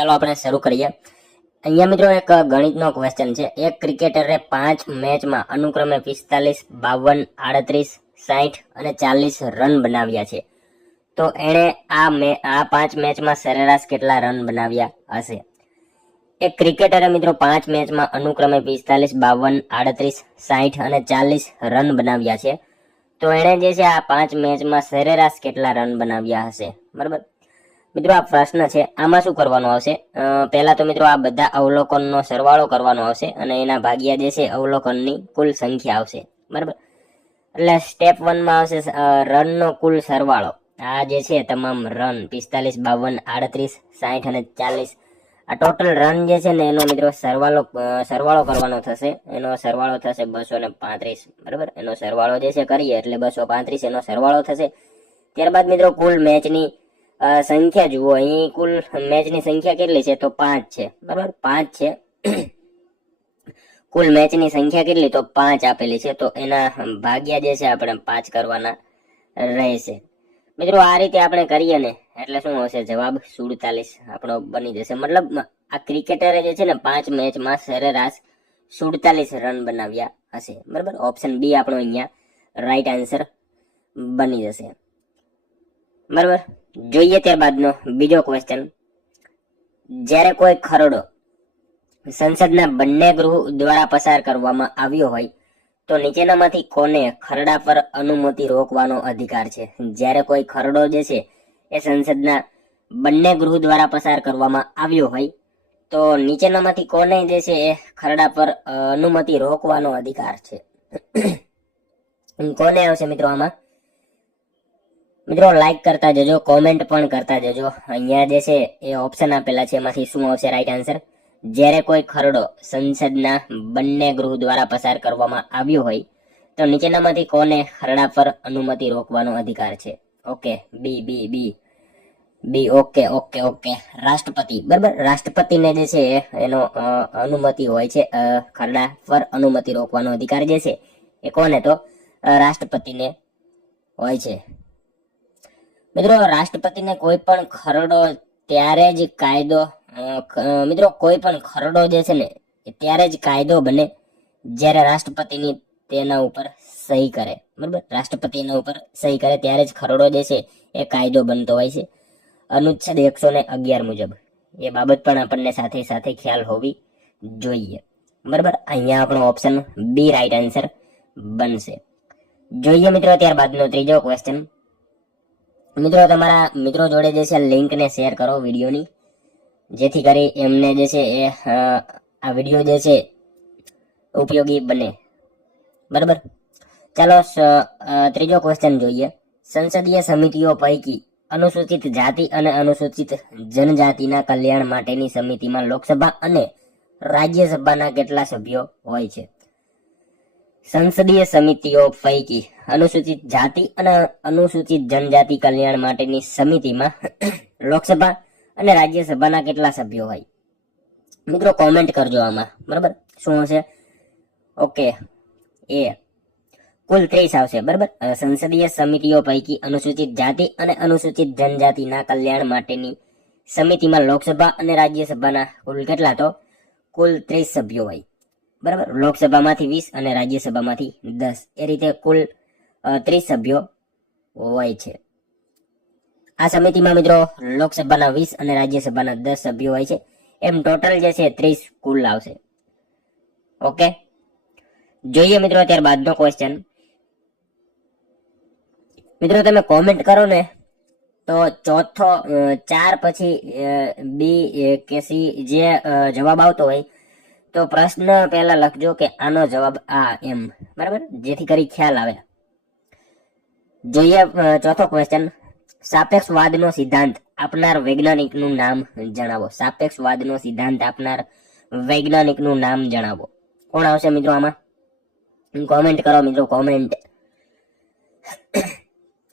ચાલો આપણે શરૂ કરીએ। અહીંયા મિત્રો એક ગણિતનો ક્વેશ્ચન છે। એક ક્રિકેટરે 5 મેચમાં અનુક્રમે 45, 52, 38, 60 અને 40 રન બનાવ્યા છે। તો એણે આ 5 મેચમાં સરેરાશ કેટલા રન બનાવ્યા હશે? એક ક્રિકેટરે મિત્રો 5 મેચમાં અનુક્રમે 45, 52, 38, 60 અને 40 રન બનાવ્યા છે। તો એણે જે છે આ 5 મેચમાં સરેરાશ કેટલા રન બનાવ્યા હશે? બરાબર મિત્રો, આ પ્રશ્ન છે। આમાં શું કરવાનું આવશે? પહેલા તો મિત્રો આ બધા અવલોકનનો સરવાળો કરવાનો આવશે અને એના ભાગ્યા જે છે અવલોકનની કુલ સંખ્યા આવશે। બરાબર, એટલે સ્ટેપ 1 માં આવશે રનનો કુલ સરવાળો। આ જે છે તમામ રન 45, 52, 38, 60 અને 40 આ ટોટલ રન જે છે ને એનો મિત્રો સરવાળો કરવાનો થશે। એનો સરવાળો થશે 235। બરાબર, એનો સરવાળો જે છે કરીએ એટલે 235 એનો સરવાળો થશે। ત્યારબાદ મિત્રો કુલ મેચની સંખ્યા જુઓ, અહીં કુલ મેચની સંખ્યા કેટલી છે? તો 5 છે। બરાબર, 5 છે। કુલ મેચની સંખ્યા કેટલી? તો 5 આપેલી છે। તો એના ભાગ્યા જે છે આપણે 5 કરવાના રહેશે। મિત્રો આ રીતે આપણે કરીએ ને એટલે શું હશે? જવાબ 47 આપણો બની જશે। મતલબ આ ક્રિકેટરે જે છે ને 5 મેચમાં સરેરાશ 47 રન બનાવ્યા હશે। બરાબર, ઓપ્શન બી આપણો અહીંયા રાઈટ આન્સર બની જશે। બરાબર, જોઈએ ત્યારબાદનો બીજો ક્વેશ્ચન। જ્યારે કોઈ ખરડો સંસદના બંને ગૃહ દ્વારા પસાર કરવામાં આવ્યો હોય તો નીચેનામાંથી કોને ખરડા પર અનુમતિ રોકવાનો અધિકાર છે? જ્યારે કોઈ ખરડો જે છે એ સંસદના બંને ગૃહ દ્વારા પસાર કરવામાં આવ્યો હોય તો નીચેનામાંથી કોને જે છે એ ખરડા પર અનુમતિ રોકવાનો અધિકાર છે? કોને આવશે મિત્રો આમાં? મિત્રો લાઈક કરતા જજો, કોમેન્ટ પણ કરતા જજો। અહીંયા જે છે એ ઓપ્શન આપેલા છે, એમાંથી શું આવશે રાઈટ આન્સર? જ્યારે કોઈ ખરડો સંસદના બંને ગૃહ દ્વારા પસાર કરવામાં આવ્યો હોય તો નીચેનામાંથી કોને ખરડા પર અનુમતિ રોકવાનો અધિકાર છે? ઓકે, બી બી બી બી ઓકે ઓકે ઓકે, રાષ્ટ્રપતિ। બરાબર, રાષ્ટ્રપતિને જે છે એનો અનુમતિ હોય છે, ખરડા પર અનુમતિ રોકવાનો અધિકાર જે છે એ કોને? તો રાષ્ટ્રપતિને હોય છે। મિત્રો રાષ્ટ્રપતિને કોઈ પણ ખરડો ત્યારે જ કાયદો મિત્રો કોઈ પણ ખરડો જે છે ને ત્યારે જ કાયદો બને જ્યારે રાષ્ટ્રપતિની તેના ઉપર સહી કરે। બરાબર, રાષ્ટ્રપતિ એના ઉપર સહી કરે ત્યારે જ ખરડો જે છે એ કાયદો બનતો હોય છે અનુચ્છેદ 111 મુજબ। એ બાબત પણ આપણને સાથે સાથે ખ્યાલ હોવી જોઈએ। બરાબર, અહીંયા આપણો ઓપ્શન બી રાઈટ આન્સર બનશે। જોઈએ મિત્રો ત્યારબાદનો ત્રીજો ક્વેશ્ચન। મિત્રો તમારા મિત્રો જોડે જે છે લિંકને શેર કરો વિડીયોની, જેથી કરી એમને જે છે એ આ વિડીયો જે છે ઉપયોગી બને। બરાબર, ચાલો ત્રીજો ક્વેશ્ચન જોઈએ। સંસદીય સમિતિઓ પૈકી અનુસૂચિત જાતિ અને અનુસૂચિત જનજાતિના કલ્યાણ માટેની સમિતિમાં લોકસભા અને રાજ્યસભાના કેટલા સભ્યો હોય છે? સંસદીય સમિતિઓ પૈકી અનુસૂચિત જાતિ અને અનુસૂચિત જનજાતિ કલ્યાણ માટેની સમિતિમાં લોકસભા અને રાજ્યસભાના કેટલા સભ્યો હોય? મિત્રો કોમેન્ટ કરજો આમાં। બરાબર, શું હશે? ઓકે, એ કુલ 30 આવશે। બરાબર, સંસદીય સમિતિઓ પૈકી અનુસૂચિત જાતિ અને અનુસૂચિત જનજાતિના કલ્યાણ માટેની સમિતિમાં લોકસભા અને રાજ્યસભાના કુલ કેટલા? તો કુલ 30 સભ્યો હોય। બરાબર, લોકસભામાંથી 20 અને રાજ્યસભામાંથી 10, એ રીતે કુલ 30 સભ્યો હોય છે। આ સમિતિમાં મિત્રો લોકસભાના 20 અને રાજ્યસભાના 10 સભ્યો હોય છે, એમ ટોટલ જે છે 30 કુલ આવશે। ઓકે, જોઈએ મિત્રો ત્યારબાદનો ક્વેશ્ચન। મિત્રો તમે કોમેન્ટ કરો ને તો ચોથો 4 પછી બી કે સી જે જવાબ આવતો હોય તો પ્રશ્ન પહેલા લખજો કે આનો જવાબ આ, એમ। બરાબર, જેથી કરી ખ્યાલ આવે। જોઈએ ચોથો ક્વેશ્ચન। સાપેક્ષવાદનો સિદ્ધાંત આપનાર વૈજ્ઞાનિકનું નામ જણાવો। સાપેક્ષવાદનો સિદ્ધાંત આપનાર વૈજ્ઞાનિકનું નામ જણાવો। કોણ આવશે મિત્રો આમાં? કોમેન્ટ કરો મિત્રો, કોમેન્ટ।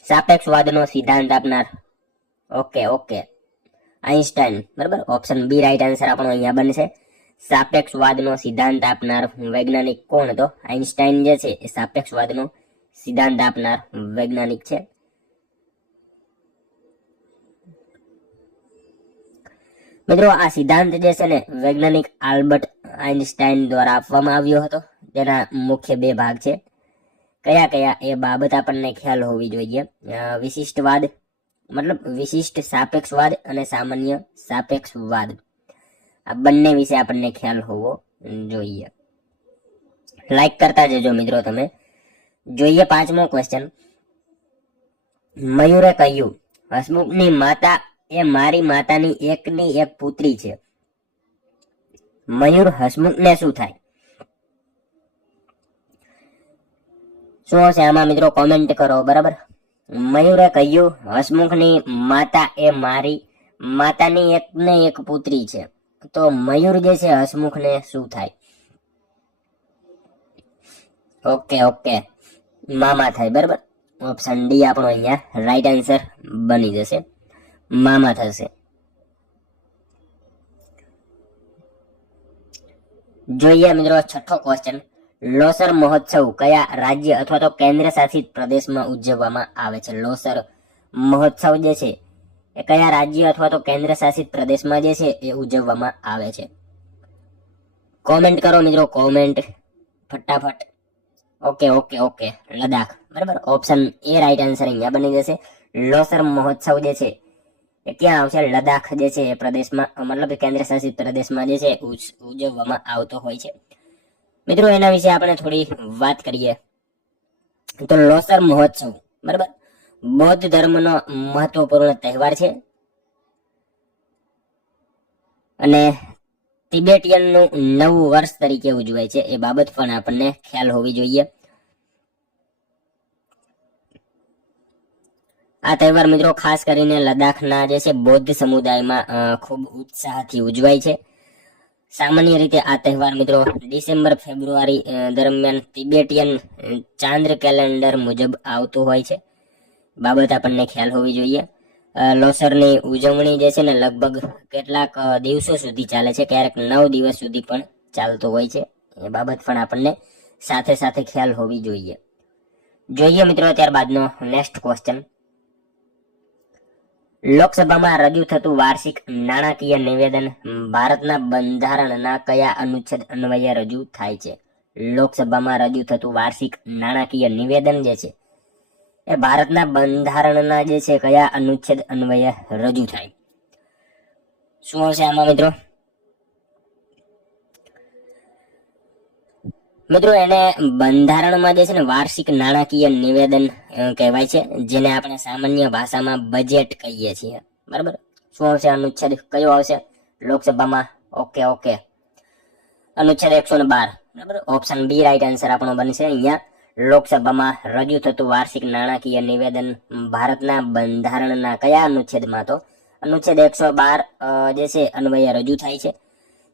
સાપેક્ષવાદનો સિદ્ધાંત આપનાર, ઓકે ઓકે, આઈન્સ્ટાઈન। બરાબર, ઓપ્શન બી રાઈટ આન્સર આપણો અહીંયા બનશે। સાપેક્ષવાદનો સિદ્ધાંત આપનાર વૈજ્ઞાનિક કોણ? તો આઈન્સ્ટાઈન જે છે એ સાપેક્ષવાદનો સિદ્ધાંત આપનાર વૈજ્ઞાનિક છે। મિત્રો આ સિદ્ધાંત જે છે ને વૈજ્ઞાનિક આલ્બર્ટ આઇન્સ્ટાઈન દ્વારા આપવામાં આવ્યો હતો. તેના મુખ્ય બે ભાગ છે. કયા કયા એ બાબત આપણને ખ્યાલ હોવી જોઈએ. વિશિષ્ટવાદ મતલબ વિશિષ્ટ સાપેક્ષવાદ અને સામાન્ય સાપેક્ષવાદ, આ બંને વિશે આપણને ખ્યાલ હોવો જોઈએ. લાઈક કરતા જજો મિત્રો તમે. જોઈએ પાંચમો ક્વેશ્ચન. મયુરે કહ્યું, હસમુખની માતા એ મારી માતાની એકની એક પુત્રી છે. મયુર હસમુખને શું થાય? શું હશે આમાં મિત્રો? કોમેન્ટ કરો. બરાબર, મયુરે કહ્યું હસમુખની માતા એ મારી માતાની એકને એક પુત્રી છે, તો મયુર જે છે હસમુખને શું થાય? ઓકે, મામા થાય. બરાબર, ઓપ્શન ડી આપણો અહીંયા રાઈટ આન્સર બની જશે, મામા થશે. જોઈએ મિત્રો છઠ્ઠો ક્વેશ્ચન. લોસર મહોત્સવ કયા રાજ્ય અથવા તો કેન્દ્ર શાસિત પ્રદેશમાં ઉજવવામાં આવે છે? લોસર મહોત્સવ જે છે એ કયા રાજ્ય અથવા તો કેન્દ્ર શાસિત પ્રદેશમાં જે છે એ ઉજવવામાં આવે છે? કોમેન્ટ કરો મિત્રો, કોમેન્ટ ફટાફટ. ઓકે, લદ્દાખ. બરાબર, ઓપ્શન એ રાઈટ આન્સર અહીંયા બની જશે. લોસર મહોત્સવ જે છે એ ક્યાં આવશે? લદ્દાખ જે છે એ પ્રદેશમાં મતલબ કેન્દ્ર શાસિત પ્રદેશમાં જે છે ઉજવવામાં આવતો હોય છે. મિત્રો એના વિશે આપણે થોડી વાત કરીએ તો લોસર મહોત્સવ બરાબર બૌદ્ધ ધર્મનો મહત્વપૂર્ણ તહેવાર છે અને તિબેટિયનનું નવું વર્ષ તરીકે ઉજવાય છે. એ બાબત પણ આપણને ખ્યાલ હોવી જોઈએ. આ તહેવાર મિત્રો ખાસ કરીને લદ્દાખના જે છે બૌદ્ધ સમુદાયમાં ખૂબ ઉત્સાહથી ઉજવાય છે. સામાન્ય રીતે આ તહેવાર મિત્રો ડિસેમ્બર ફેબ્રુઆરી દરમિયાન તિબેટિયન ચાંદ્ર કેલેન્ડર મુજબ આવતું હોય છે. બાબત આપણને ખ્યાલ હોવી જોઈએ. લોસરની ઉજવણી જે છે ને લગભગ કેટલાક દિવસો સુધી ચાલે છે, ક્યારેક 9 દિવસ સુધી પણ ચાલતું હોય છે. એ બાબત પણ આપણને સાથે સાથે ખ્યાલ હોવી જોઈએ. જોઈએ મિત્રો ત્યારબાદનો નેક્સ્ટ ક્વેશ્ચન. લોકસભામાં રજૂ થતું વાર્ષિક નાણાકીય નિવેદન ભારતના બંધારણના કયા અનુચ્છેદ અન્વયે રજૂ થાય છે? લોકસભામાં રજૂ થતું વાર્ષિક નાણાકીય નિવેદન જે છે એ ભારતના બંધારણના જે છે કયા અનુચ્છેદ અન્વયે રજૂ થાય? શું આવશે આમાં મિત્રો? મિત્રો એને બંધારણમાં જે છે ને વાર્ષિક નાણાકીય નિવેદન કહેવાય છે, જેને આપણે સામાન્ય ભાષામાં બજેટ કહીએ છીએ. બરાબર, શું આવશે અનુચ્છેદ કયો આવશે લોકસભામાં? ઓકે, અનુચ્છેદ 112. બરાબર, ઓપ્શન બી રાઈટ આન્સર આપણો બનશે. અહીંયા લોકસભામાં રજૂ થતું વાર્ષિક નાણાકીય નિવેદન ભારતના બંધારણના કયા અનુચ્છેદમાં? તો અનુચ્છેદ 112 જે છે અન્વયે રજૂ થાય છે.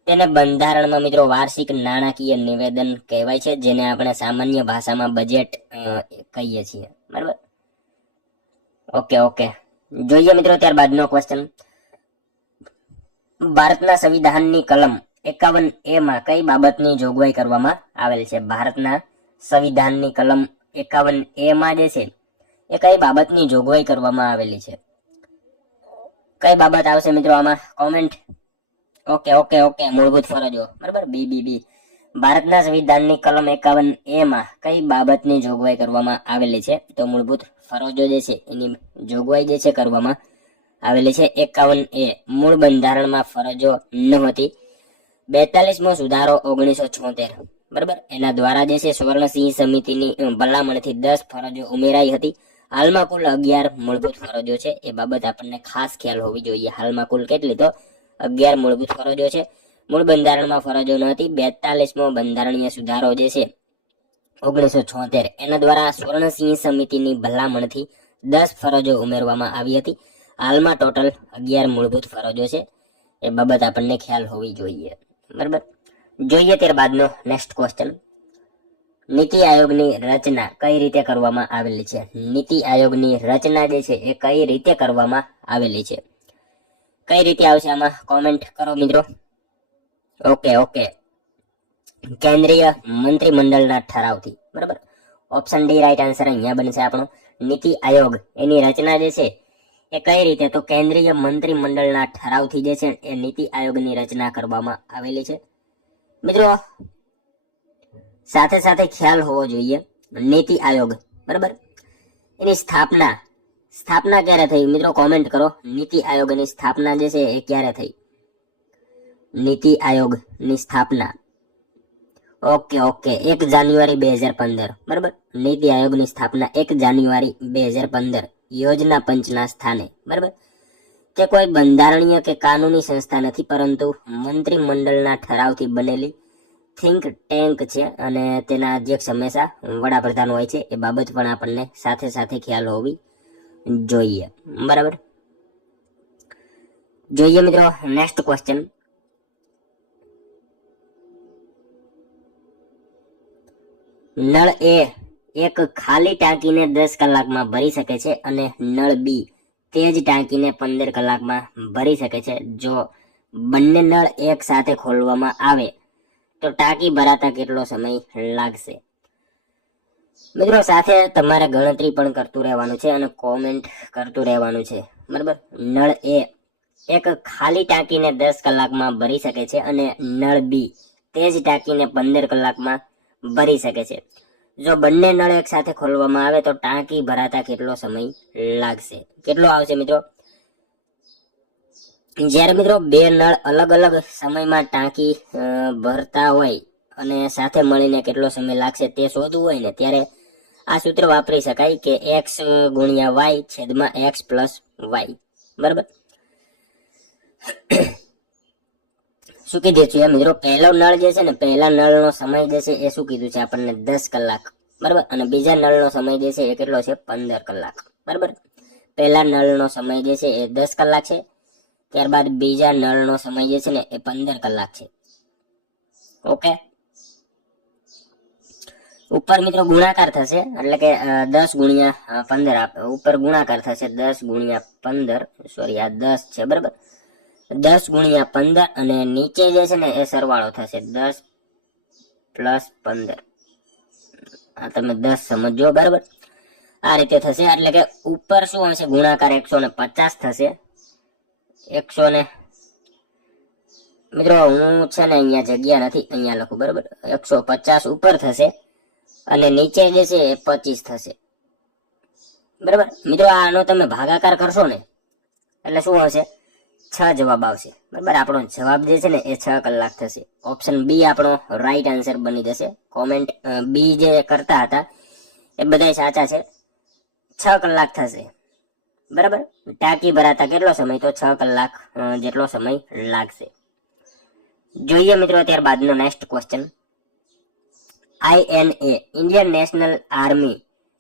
તેને બંધારણમાં મિત્રો વાર્ષિક નાણાકીય નિવેદન કહેવાય છે, જેને આપણે સામાન્ય ભાષામાં બજેટ કહીએ છીએ. બરાબર, ઓકે. જોઈએ મિત્રો ત્યારબાદનો ક્વેશ્ચન. ભારતના સંવિધાનની કલમ 51A માં કઈ બાબતની જોગવાઈ કરવામાં આવેલ છે? ભારતના સંવિધાનની કલમ 51A માં જે છે એ કઈ બાબતની જોગવાઈ કરવામાં આવેલી છે? કઈ બાબત આવશે મિત્રો આમાં? કોમેન્ટ. ઓકે, મૂળભૂત ફરજો. બરાબર, બી. ભારતના સંવિધાનની કલમ 51A માં કઈ બાબતની જોગવાઈ કરવામાં આવેલી છે? તો મૂળભૂત ફરજો જે છે એની જોગવાઈ જે છે કરવામાં આવેલી છે. 51A મૂળ બંધારણમાં ફરજો નહોતી. 42મો સુધારો 1976 બરાબર એના દ્વારા જે છે સુવર્ણસિંહ સમિતિની ભલામણથી 10 ફરજો ઉમેરાઈ હતી. હાલમાં કુલ 11 મૂળભૂત ફરજો છે. એ બાબત આપણને ખાસ ખ્યાલ હોવી જોઈએ. હાલમાં કુલ કેટલી? તો 11 મૂળભૂત ફરજો છે. મૂળ બંધારણમાં ફરજો ન હતી. 42મો બંધારણીય સુધારો જે છે 1976 એના દ્વારા સુવર્ણસિંહ સમિતિની ભલામણથી 10 ફરજો ઉમેરવામાં આવી હતી. હાલમાં ટોટલ 11 મૂળભૂત ફરજો છે. એ બાબત આપણને ખ્યાલ હોવી જોઈએ. બરાબર, જોઈએ ત્યારબાદનો નેક્સ્ટ ક્વેશ્ચન. નીતિ આયોગની રચના કઈ રીતે કરવામાં આવેલી છે? નીતિ આયોગની રચના જે છે એ કઈ રીતે કરવામાં આવેલી છે? કઈ રીતે આવશે આમાં? કોમેન્ટ કરો મિત્રો. ઓકે, કેન્દ્રીય મંત્રીમંડળના ઠરાવથી. બરાબર, ઓપ્શન ડી રાઈટ આન્સર અહીંયા બનશે આપણો. નીતિ આયોગ એની રચના જે છે એ કઈ રીતે? તો કેન્દ્રીય મંત્રીમંડળના ઠરાવથી જે છે એ નીતિ આયોગની રચના કરવામાં આવેલી છે. મિત્રો સાથે સાથે ખ્યાલ હોવો જોઈએ નીતિ આયોગ, બરાબર, એની સ્થાપના ક્યારે થઈ? મિત્રો કોમેન્ટ કરો, નીતિ આયોગની સ્થાપના જે છે એ ક્યારે થઈ? નીતિ આયોગની સ્થાપના ઓકે 1 જાન્યુઆરી 2015, બરાબર. નીતિ આયોગની સ્થાપના 1 જાન્યુઆરી 2015 યોજના પંચના સ્થાને, બરાબર. તે કોઈ બંધારણીય કે કાનૂની સંસ્થા નથી, પરંતુ મંત્રીમંડળના ઠરાવથી બનેલી થિંક ટેન્ક છે અને તેના અધ્યક્ષ હંમેશા વડાપ્રધાન હોય છે. એ બાબત પણ આપણને સાથે સાથે ખ્યાલ હોવી જોઈએ, બરાબર. જોઈએ મિત્રો નેક્સ્ટ ક્વેશ્ચન. નળ એ એક ખાલી ટાંકીને 10 કલાકમાં ભરી શકે છે અને નળ બી તે જ ટાંકીને 15 કલાકમાં ભરી શકે છે. જો બંને નળ એક સાથે ખોલવામાં આવે તો ટાંકી ભરાતા કેટલો સમય લાગશે? મિત્રો સાથે તમારે ગણતરી પણ કરતું રહેવાનું છે અને કોમેન્ટ કરતું રહેવાનું છે, બરાબર. નળ એ એક ખાલી ટાંકીને 10 કલાકમાં ભરી શકે છે અને નળ બી તે જ ટાંકીને 15 કલાકમાં ભરી શકે છે. જો બંને નળ એક સાથે ખોલવામાં આવે તો ટાંકી ભરાતા કેટલો સમય લાગશે? કેટલો આવશે મિત્રો? જ્યારે મિત્રો બે નળ અલગ અલગ સમયમાં ટાંકી ભરતા હોય અને સાથે મળીને કેટલો સમય લાગશે તે શોધવું હોય ને ત્યારે આ સૂત્ર વાપરી શકાય કે x ગુણ્યા y છેદમાં x પ્લસ y, બરાબર. શું કીધું છે મિત્રો? પહેલો નળ જે છે ને, પહેલા નળનો સમય જે છે એ શું કીધું છે આપણને? 10 કલાક, બરાબર. અને બીજા નળનો સમય જે છે એ કેટલો છે? 15 કલાક, બરાબર. પહેલા નળનો સમય જે છે એ 10 કલાક છે, ત્યારબાદ બીજા નળનો સમય જે છે ને એ 15 કલાક છે. ઓકે, ઉપર મિત્રો ગુણાકાર થશે, એટલે કે 10 ગુણ્યા 15 ઉપર ગુણાકાર થશે. 10 ગુણ્યા 15, સોરી આ 10 છે, બરાબર. 10 ગુણ્યા 15 અને નીચે જે છે ને એ સરવાળો થશે 10 પ્લસ 15. આ તમે 10 સમજો, બરાબર. આ રીતે થશે, એટલે કે ઉપર શું હશે? ગુણાકાર 150 થશે. 100 ને મિત્રો હું છે ને અહીંયા જગ્યા નથી, અહીંયા લખું, બરાબર. 150 ઉપર થશે અને નીચે જે છે એ 25 થશે, બરાબર. મિત્રો આનો તમે ભાગાકાર કરશો ને એટલે શું આવશે? 6 જવાબ આવશે, બરાબર. આપણો જવાબ જે છે ને એ 6 કલાક થશે. ઓપ્શન બી આપણો રાઈટ આન્સર બની જશે. કોમેન્ટ બી જે કરતા હતા એ બધા સાચા છે. 6 કલાક થશે, બરાબર. ટાંકી ભરાતા કેટલો સમય? તો 6 કલાક જેટલો સમય લાગશે. જોઈએ મિત્રો ત્યારબાદનો next question. INA Indian national army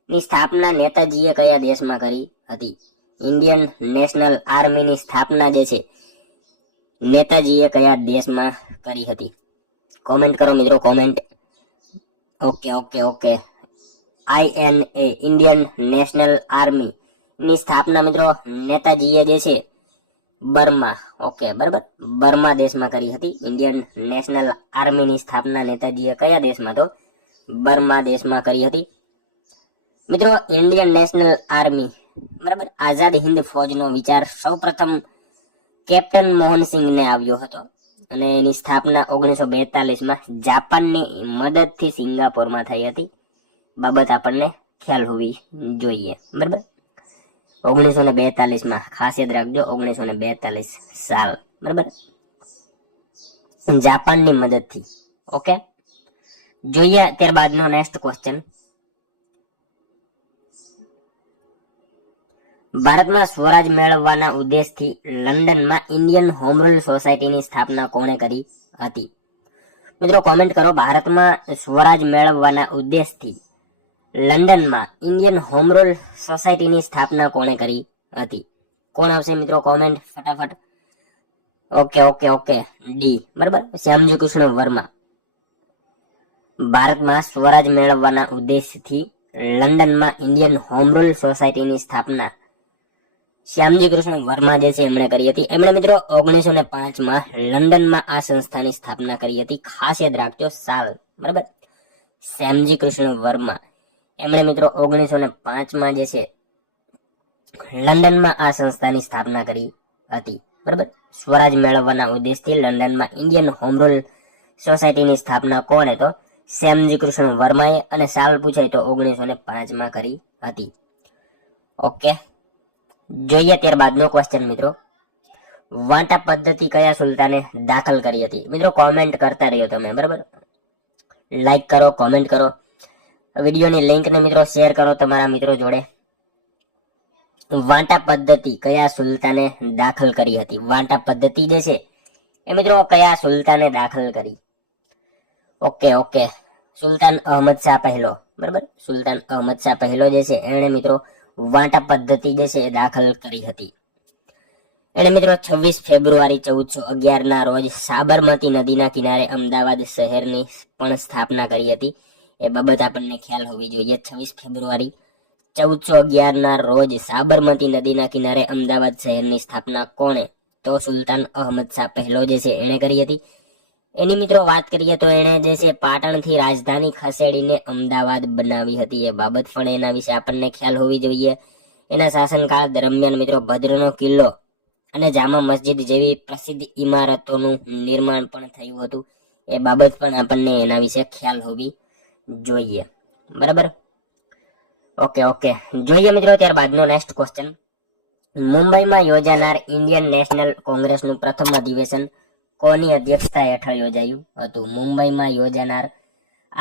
ની સ્થાપના નેતાજીએ કયા દેશમાં કરી હતી? ઇન્ડિયન નેશનલ આર્મી ની સ્થાપના જે છે નેતાજીએ કયા દેશમાં કરી હતી? કોમેન્ટ કરો મિત્રો, comment. Okay. INA Indian national army ની સ્થાપના મિત્રો નેતાજીએ જે છે બર્મા, ઓકે, બરાબર, બર્મા દેશમાં કરી હતી. ઇન્ડિયન નેશનલ આર્મી ની સ્થાપના નેતાજીએ કયા દેશમાં? તો બર્મા દેશમાં કરી હતી. મિત્રો ઇન્ડિયન નેશનલ આર્મી, બરાબર, આઝાદ હિન્દ ફૌજનો વિચાર સૌપ્રથમ કેપ્ટન મોહનસિંહને આવ્યો હતો અને એની સ્થાપના 1942માં જાપાનની મદદથી સિંગાપોરમાં થઈ હતી. બાબત આપણને ખ્યાલ હોવી જોઈએ, બરાબર. 1942માં, ખાસ યાદ રાખજો, 1942 સાલ, બરાબર, જાપાનની મદદથી. ઓકે, જોઈએ ત્યારબાદનો નેક્સ્ટ ક્વેશ્ચન. ભારતમાં સ્વરાજ મેળવવાના ઉદ્દેશથી લંડનમાં ઇન્ડિયન હોમ રૂલ સોસાયટીની સ્થાપના કોણે કરી હતી? મિત્રો કોમેન્ટ કરો. ભારતમાં સ્વરાજ મેળવવાના ઉદ્દેશથી લંડનમાં ઇન્ડિયન હોમ રૂલ સોસાયટીની સ્થાપના કોણે કરી હતી? કોણ આવશે મિત્રો? કોમેન્ટ ફટાફટ. ઓકે, ડી, બરાબર, શ્યામજી કૃષ્ણ વર્મા. ભારતમાં સ્વરાજ મેળવવાના ઉદ્દેશથી લંડનમાં ઇન્ડિયન હોમ રૂલ સોસાયટીની સ્થાપના શ્યામજી કૃષ્ણ વર્મા જે છે એમણે કરી હતી. એમણે મિત્રો 1905માં લંડનમાં આ સંસ્થાની સ્થાપના કરી હતી. ખાસ યાદ રાખજો સાલ, બરાબર. શ્યામજી કૃષ્ણ વર્મા એમણે મિત્રો 1905માં જે છે લંડનમાં આ સંસ્થાની સ્થાપના કરી હતી. બરાબર, સ્વરાજ મેળવવાના ઉદ્દેશથી લંડનમાં ઇન્ડિયન હોમ રૂલ સોસાયટીની સ્થાપના કોણે? તો શ્યામજી કૃષ્ણ વર્માએ, અને સાલ પૂછાય તો 1905 કરી હતી. ઓકે, જોઈએ ત્યારબાદનો ક્વેશ્ચન મિત્રો. વાંટા પદ્ધતિ કયા સુલતાને દાખલ કરી હતી? મિત્રો કોમેન્ટ કરતા રહ્યો તમે, બરાબર, લાઈક કરો, કોમેન્ટ કરો, વિડીયોની લિંકને મિત્રો શેર કરો તમારા મિત્રો જોડે. વાંટા પદ્ધતિ કયા સુલતાને દાખલ કરી હતી? વાંટા પદ્ધતિ જે છે એ મિત્રો કયા સુલતાને દાખલ કરી? ઓકે, સુલતાન અહમદ શાહ પહેલો. બરાબર, સુલતાન અહમદ શાહ પહેલો જે છે એણે મિત્રો વાંટા પદ્ધતિ જે છે એ દાખલ કરી હતી. એણે મિત્રો 26 ફેબ્રુઆરી 1411 ના રોજ સાબરમતી નદીના કિનારે અમદાવાદ શહેરની પણ સ્થાપના કરી હતી. એ બાબત આપણને ખ્યાલ હોવી જોઈએ. 26 ફેબ્રુઆરી 1411 ના રોજ સાબરમતી નદીના કિનારે અમદાવાદ શહેરની સ્થાપના કોણે? તો સુલતાન અહમદ શાહ પહેલો જે છે એણે કરી હતી. એની મિત્રો વાત કરીએ તો એણે જે છે પાટણથી રાજધાની ખસેડીને અમદાવાદ બનાવી હતી. એ બાબત પણ એના વિશે આપણને ખ્યાલ હોવી જોઈએ. એના શાસનકાળ દરમિયાન મિત્રો ભદ્રનો કિલ્લો અને જામા મસ્જિદ જેવી પ્રસિદ્ધ ઇમારતોનું નિર્માણ પણ થયું હતું. એ બાબત પણ આપણને એના વિશે ખ્યાલ હોવી જોઈએ. બરાબર, ઓકે, જોઈએ મિત્રો ત્યારબાદનો નેક્સ્ટ ક્વેશ્ચન. મુંબઈમાં યોજાનાર ઇન્ડિયન નેશનલ કોંગ્રેસનું પ્રથમ અધિવેશન કોની અધ્યક્ષતા હેઠળ યોજાયું હતું? મુંબઈમાં યોજાનાર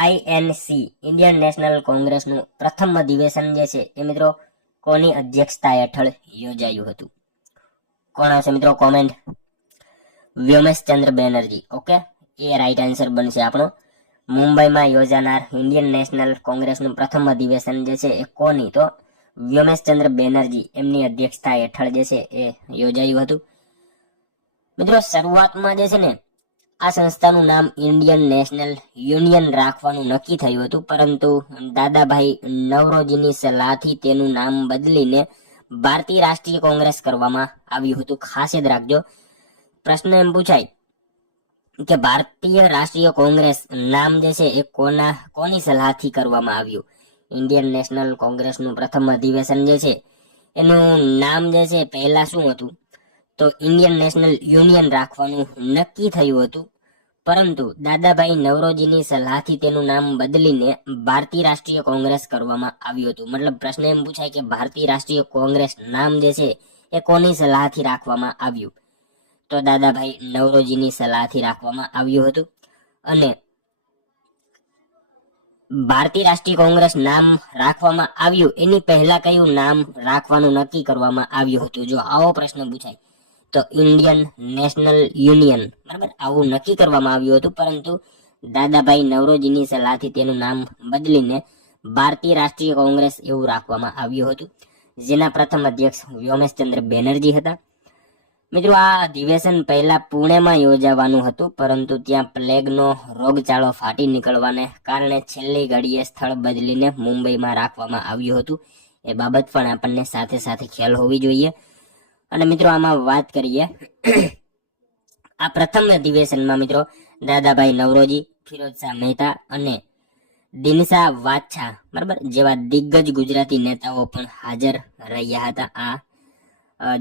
INC ઇન્ડિયન નેશનલ કોંગ્રેસનું પ્રથમ અધિવેશન જે છે એ મિત્રો કોની અધ્યક્ષતા હેઠળ યોજાયું હતું? કોણ હશે મિત્રો? કોમેન્ટ. વ્યોમેશચંદ્ર બેનર્જી. ઓકે, એ રાઈટ આન્સર બનશે આપણો. મુંબઈમાં યોજાનાર ઇન્ડિયન નેશનલ કોંગ્રેસનું પ્રથમ અધિવેશન જે છે એ કોની? તો વ્યોમેશચંદ્ર બેનર્જી એમની અધ્યક્ષતા હેઠળ જે છે એ યોજાયું હતું. મિત્રો શરૂઆતમાં જે છે ને આ સંસ્થાનું નામ ઇન્ડિયન નેશનલ યુનિયન રાખવાનું નક્કી થયું હતું, પરંતુ દાદાભાઈ નવરોજીની સલાહથી તેનું નામ બદલીને ભારતીય રાષ્ટ્રીય કોંગ્રેસ કરવામાં આવ્યું હતું. ખાસ યાદ રાખજો, પ્રશ્ન એમ પૂછાય કે ભારતીય રાષ્ટ્રીય કોંગ્રેસ નામ જે છે એ કોની સલાહથી કરવામાં આવ્યું? ઇન્ડિયન નેશનલ કોંગ્રેસનું પ્રથમ અધિવેશન જે છે એનું નામ જે છે પહેલા શું હતું? તો ઇન્ડિયન નેશનલ યુનિયન રાખવાનું નક્કી થયું હતું, પરંતુ દાદાભાઈ નવરોજીની સલાહથી તેનું નામ બદલીને ભારતીય રાષ્ટ્રીય કોંગ્રેસ કરવામાં આવ્યું હતું. મતલબ પ્રશ્ન એમ પૂછાય કે ભારતીય રાષ્ટ્રીય કોંગ્રેસ નામ જે છે એ કોની સલાહથી રાખવામાં આવ્યું? તો દાદાભાઈ નવરોજીની સલાહથી રાખવામાં આવ્યું હતું. અને ભારતીય રાષ્ટ્રીય કોંગ્રેસ નામ રાખવામાં આવ્યું એની પહેલા કયું નામ રાખવાનું નક્કી કરવામાં આવ્યું હતું? જો આવો પ્રશ્ન પૂછાય તો ઇન્ડિયન નેશનલ યુનિયન, બરાબર, આવું નક્કી કરવામાં આવ્યું હતું, પરંતુ દાદાભાઈ નવરોજીની સલાહથી તેનું નામ બદલીને ભારતીય રાષ્ટ્રીય કોંગ્રેસ એવું રાખવામાં આવ્યું હતું, જેના પ્રથમ અધ્યક્ષ વ્યોમેશચંદ્ર બેનર્જી હતા. મિત્રો આ અધિવેશન પહેલા પુણેમાં યોજાવાનું હતું, પરંતુ ત્યાં પ્લેગનો રોગચાળો ફાટી નીકળવાને કારણે છેલ્લી ઘડીએ સ્થળ બદલીને મુંબઈમાં રાખવામાં આવ્યું હતું. એ બાબત પણ આપણને સાથે સાથે ખ્યાલ હોવી જોઈએ. અને મિત્રો આમાં વાત કરીએ આ પ્રથમ અધિવેશનમાં મિત્રો દાદાભાઈ નવરોજી, ફિરોઝશાહ મહેતા અને દિનશા વાછા, બરાબર, જેવા દિગ્ગજ ગુજરાતી નેતાઓ પણ હાજર રહ્યા હતા આ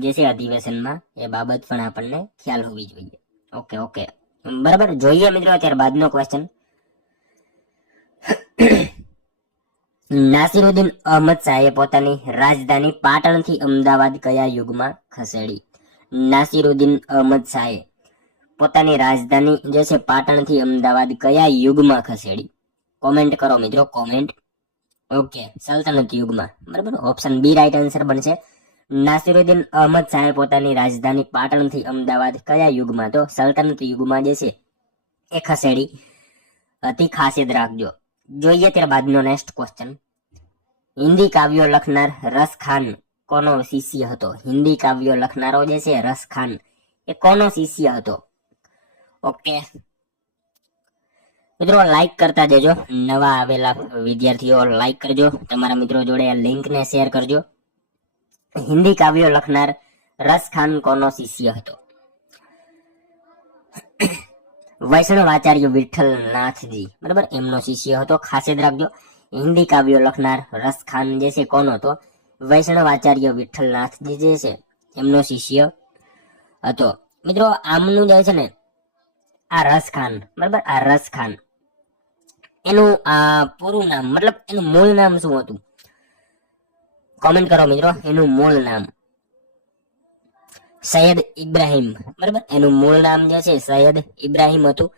જે છે અધિવેશનમાં. એ બાબત પણ આપણને ખ્યાલ હોવી જોઈએ. ઓકે, બરાબર, જોઈએ મિત્રો ત્યારબાદનો ક્વેશ્ચન. નાસિરુદ્દીન અહમદ શાહે પોતાની રાજધાની પાટણથી અમદાવાદ કયા યુગમાં ખસેડી? નાસિરુદ્દીન અહમદ શાહે પોતાની રાજધાની જે છે પાટણથી અમદાવાદ કયા યુગમાં ખસેડી? કોમેન્ટ કરો મિત્રો, કોમેન્ટ. ઓકે, સલ્તનત યુગમાં, બરાબર, ઓપ્શન બી રાઈટ આન્સર બનશે. નાસિરુદ્દીન અહમદ શાહે પોતાની રાજધાની પાટણથી અમદાવાદ કયા યુગમાં? તો સલ્તનત યુગમાં જે છે એ ખસેડી હતી. ખાસ યાદ રાખજો. જોઈએ ત્યારબાદનો નેક્સ્ટ ક્વેશ્ચન. હિન્દી કાવ્યો લખનાર રસખાન કોનો શિષ્ય હતો? હિન્દી કાવ્યો લખનારો જે છે રસખાન એ કોનો શિષ્ય હતો? ઓકે મિત્રો, લાઈક કરતા જજો. નવા આવેલા વિદ્યાર્થીઓ લાઈક કરજો, તમારા મિત્રો જોડે આ લિંકને શેર કરજો. હિન્દી કાવ્યો લખનાર રસખાન કોનો શિષ્ય હતો? વૈષ્ણવાચાર્ય વિઠ્ઠલનાથજી, બરાબર, એમનો શિષ્ય હતો. ખાસ યાદ રાખજો, હિન્દી કાવ્યો લખનાર રસખાન જે છે કોનો હતો? વૈષ્ણવાચાર્ય વિઠ્ઠલનાથજી જે છે એમનો શિષ્ય હતો. મિત્રો આમનું જે છે ને આ રસખાન, બરાબર, આ રસખાન એનું પૂરું નામ, મતલબ એનું મૂળ નામ શું હતું? કોમેન્ટ કરો મિત્રો. એનું મૂળ નામ સૈયદ ઇબ્રાહિમ, બરાબર, એનું મૂળ નામ જે છે સૈયદ ઇબ્રાહિમ હતું.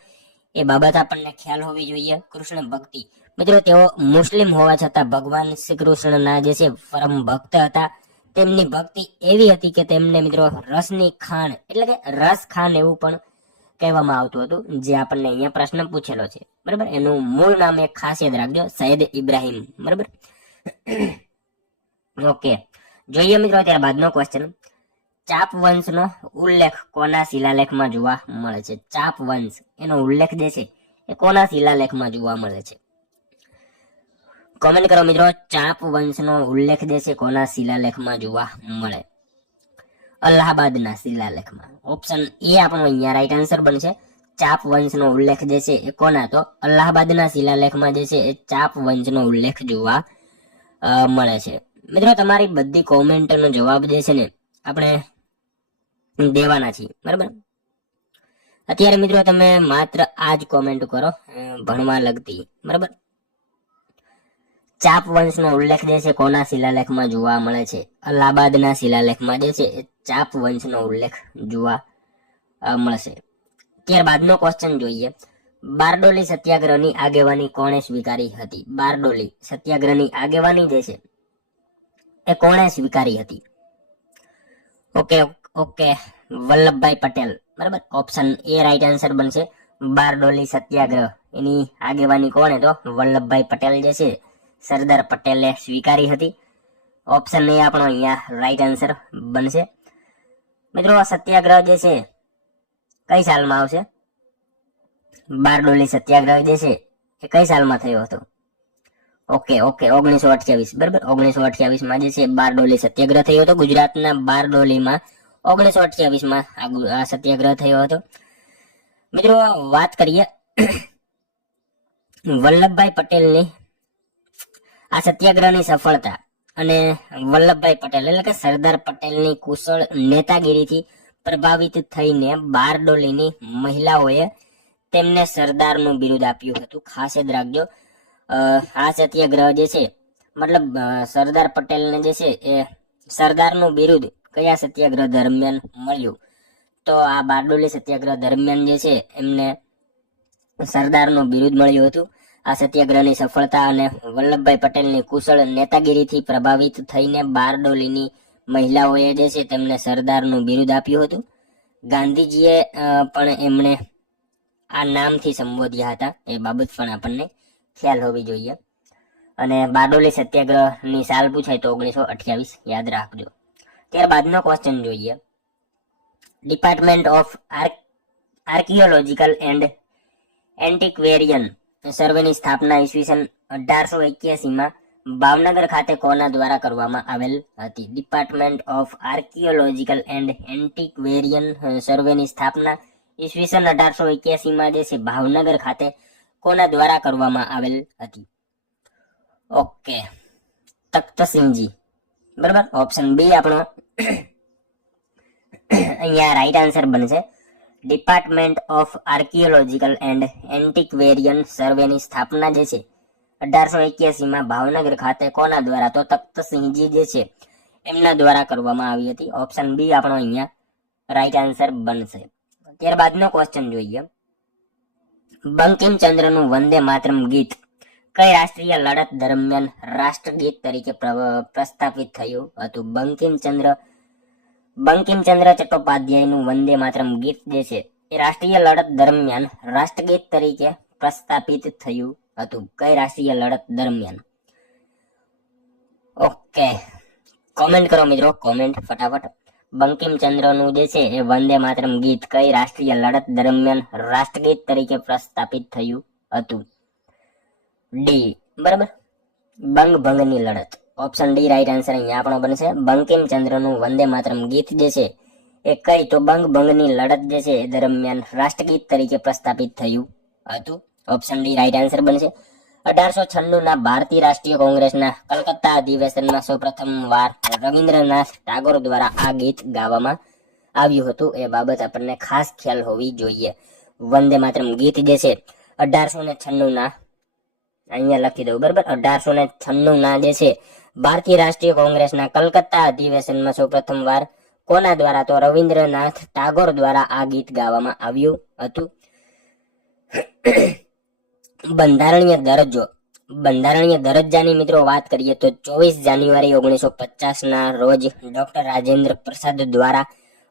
એ બાબત આપણને ખ્યાલ હોવી જોઈએ. કૃષ્ણ ભક્તિ, મિત્રો તેઓ મુસ્લિમ હોવા છતાં ભગવાન શ્રી કૃષ્ણના જે છે પરમ ભક્ત હતા. તેમની ભક્તિ એવી હતી કે તેમને મિત્રો રસની ખાણ એટલે કે રસ ખાન એવું પણ કહેવામાં આવતું હતું, જે આપણને અહીંયા પ્રશ્ન પૂછેલો છે, બરાબર. એનું મૂળ નામ એક ખાસ યાદ રાખજો, સૈયદ ઇબ્રાહિમ, બરાબર. ઓકે, જોઈએ મિત્રો ત્યારબાદનો ક્વેશ્ચન. ચાપ વંશનો ઉલ્લેખ કોના શિલાલેખમાં જોવા મળે છે? ચાપ વંશ એનો ઉલ્લેખ જે છે એ કોના શિલાલેખમાં જોવા મળે છે? કોમેન્ટ કરો મિત્રો. ચાપ વંશનો ઉલ્લેખ જે છે કોના શિલાલેખમાં જોવા મળે? અલ્હાબાદના શિલાલેખમાં. ઓપ્શન એ આપણો અહીંયા રાઈટ આન્સર બનશે. ચાપ વંશનો ઉલ્લેખ જે છે એ કોના? તો અલ્હાબાદના શિલાલેખમાં જે છે એ ચાપ વંશનો ઉલ્લેખ જોવા મળે છે. મિત્રો તમારી બધી કોમેન્ટનો જવાબ જે છે ને આપણે દેવાના છીએ, બરાબર. અત્યારે મિત્રો તમે માત્ર આ જ કોમેન્ટ કરો ભણવા લગતી, બરાબર. ચાપ વંશનો ઉલ્લેખ જે છે કોના શિલાલેખમાં જોવા મળે છે? અલ્હાબાદના શિલાલેખમાં જે છે એ ચાપ વંશનો ઉલ્લેખ જોવા મળશે. ત્યારબાદનો ક્વેશ્ચન જોઈએ. બારડોલી સત્યાગ્રહની આગેવાની કોણે સ્વીકારી હતી? બારડોલી સત્યાગ્રહની આગેવાની જે છે એ કોણે સ્વીકારી હતી? ઓકે, વલ્લભભાઈ પટેલ, બરાબર. ઓપ્શન એ રાઈટ આન્સર બનશે. બારડોલી સત્યાગ્રહ એની આગેવાની કોણે? તો વલ્લભભાઈ પટેલ જે છે, સરદાર પટેલે સ્વીકારી હતી. ઓપ્શન એ આપણો અહીંયા રાઈટ આન્સર બનશે. મિત્રો આ સત્યાગ્રહ જે છે કઈ સાલમાં આવશે? બારડોલી સત્યાગ્રહ જે છે એ કઈ સાલમાં થયો હતો? ઓકે 1928, બરાબર. 1928 માં જે છે બારડોલી સત્યાગ્રહ થયો હતો. ગુજરાતના બારડોલીમાં 1928 માં આ સત્યાગ્રહ થયો હતો. મિત્રો વાત કરીએ વલ્લભભાઈ પટેલની આ સત્યાગ્રહની સફળતા અને વલ્લભભાઈ પટેલ એટલે કે સરદાર પટેલની કુશળ નેતાગીરીથી પ્રભાવિત થઈને બારડોલીની મહિલાઓએ તેમને સરદારનું બિરુદ આપ્યું હતું. ખાસ યાદ રાખજો, આ સત્યાગ્રહ જે છે મતલબ સરદાર પટેલને જે છે એ સરદારનું બિરુદ કયા સત્યાગ્રહ દરમિયાન મળ્યું? તો આ બારડોલી સત્યાગ્રહ દરમિયાન જે છે એમને સરદારનું બિરુદ મળ્યું હતું. આ સત્યાગ્રહની સફળતા અને વલ્લભભાઈ પટેલની કુશળ નેતાગીરીથી પ્રભાવિત થઈને બારડોલીની મહિલાઓએ જે છે તેમને સરદારનું બિરુદ આપ્યું હતું. ગાંધીજીએ પણ એમણે આ નામથી સંબોધ્યા હતા, એ બાબત પણ આપણને ખ્યાલ હોવી જોઈએ. અને બારડોલી સત્યાગ્રહની સાલ પૂછાય તો 1928 યાદ રાખજો. ત્યારબાદનો ક્વેશ્ચન જોઈએ. ડિપાર્ટમેન્ટ ઓફ આર્કિયોલોજીકલ એન્ડ એન્ટિક્વેરિયન સર્વેની સ્થાપના ઈસવીસન 1881 માં ભાવનગર ખાતે કોના દ્વારા કરવામાં આવેલ હતી? ડિપાર્ટમેન્ટ ઓફ આર્કિયોલોજીકલ એન્ડ એન્ટિક્વેરિયન સર્વેની સ્થાપના ઈસવીસન 1881 માં જે છે ભાવનગર ખાતે કોના દ્વારા કરવામાં આવેલ હતી? ઓકે, તખ્તસિંહજી, બરાબર. ઓપ્શન બી આપણો અહીંયા રાઈટ આન્સર બનશે. ડિપાર્ટમેન્ટ ઓફ આર્કિયોલોજીકલ એન્ડ એન્ટિક્વેરિયન સર્વેની સ્થાપના જે છે 1881 માં ભાવનગર ખાતે કોના દ્વારા? તો તખ્તસિંહજી જે છે એમના દ્વારા કરવામાં આવી હતી. ઓપ્શન બી આપણો અહીંયા રાઈટ આન્સર બનશે. ત્યારબાદનો ક્વેશ્ચન જોઈએ. બંકિમચંદ્રનું વંદે માતરમ ગીત કઈ રાષ્ટ્રીય લડત દરમિયાન રાષ્ટ્રગીત તરીકે પ્રસ્થાપિત થયું હતું? બંકિમચંદ્ર ચટ્ટોપાધ્યાયનું વંદે માતરમ ગીત જે છે એ રાષ્ટ્રીય લડત દરમિયાન રાષ્ટ્રગીત તરીકે પ્રસ્થાપિત થયું હતું. કઈ રાષ્ટ્રીય લડત દરમિયાન? ઓકે, કોમેન્ટ કરો મિત્રો, કોમેન્ટ ફટાફટ. બંકિમચંદ્રનું જે છે એ વંદે માતરમ ગીત કઈ રાષ્ટ્રીય લડત દરમિયાન રાષ્ટ્રગીત તરીકે પ્રસ્થાપિત થયું હતું? ડી, બરાબર, બંગભંગની લડત. ઓપ્શન ડી રાઈટ આન્સર અહીંયા આપણો બનશે. બંકિમચંદ્રનું વંદે માતરમ ગીત જે છે એ કઈ? તો બંગભંગની લડત જે છે એ દરમિયાન રાષ્ટ્રગીત તરીકે પ્રસ્થાપિત થયું હતું. ઓપ્શન ડી રાઈટ આન્સર બનશે. 1896 ના ભારતીય રાષ્ટ્રીય કોંગ્રેસના કલકત્તા અધિવેશનમાં સૌપ્રથમ વાર રવિન્દ્રનાથ ટાગોર દ્વારા આ ગીત ગાવામાં આવ્યું હતું. એ બાબત આપણને ખાસ ખ્યાલ હોવી જોઈએ. વંદે માતરમ ગીત જે છે 1896 ના, અહીંયા લખી દઉં બરાબર, 1896 ના જે છે ભારતીય રાષ્ટ્રીય કોંગ્રેસના કલકત્તા અધિવેશનમાં સૌપ્રથમ વાર કોના દ્વારા? તો રવિન્દ્રનાથ ટાગોર દ્વારા આ ગીત ગાવામાં આવ્યું હતું. બંધારણીય દરજ્જાની મિત્રો વાત કરીએ તો 24 જાન્યુઆરી 1950 ના રોજ ડોક્ટર રાજેન્દ્ર પ્રસાદ દ્વારા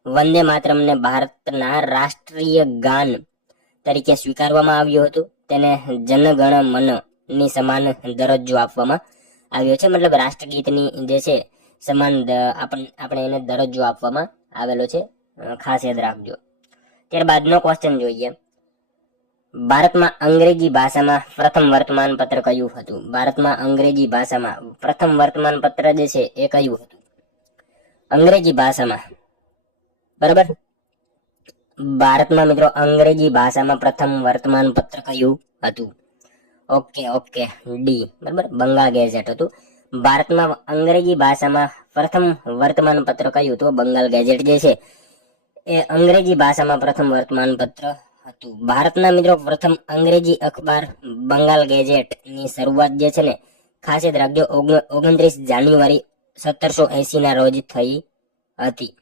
વંદે માતરમને ભારતના રાષ્ટ્રીય ગાન તરીકે સ્વીકારવામાં આવ્યું હતું. તેને જનગણ મન ની સમાન દરજ્જો આપવામાં આવ્યો છે. મતલબ રાષ્ટ્રગીતની જે છે સમાન આપણે એને દરજ્જો આપવામાં આવેલો છે, ખાસ યાદ રાખજો. ત્યારબાદનો ક્વેશ્ચન જોઈએ. ભારતમાં અંગ્રેજી ભાષામાં પ્રથમ વર્તમાન પત્ર કયું હતું? ભારતમાં અંગ્રેજી ભાષામાં પ્રથમ વર્તમાન પત્ર જે છે એ કયું હતું? અંગ્રેજી ભાષામાં, બરાબર, ભારતમાં મિત્રો અંગ્રેજી ભાષામાં પ્રથમ વર્તમાન પત્ર કયું હતું? ઓકે ડી, બરાબર, બંગાળ ગેઝેટ હતું. ભારતમાં અંગ્રેજી ભાષામાં પ્રથમ વર્તમાન પત્ર કયું હતું? બંગાળ ગેઝેટ જે છે એ અંગ્રેજી ભાષામાં પ્રથમ વર્તમાન પત્ર હતું. ભારતના મિત્રો પ્રથમ અંગ્રેજી અખબાર બંગાળ ગેઝેટ ની શરૂઆત જે છે ને, ખાસ યાદ રાખજો, 29 જાન્યુઆરી 1780 ના રોજ થઈ હતી.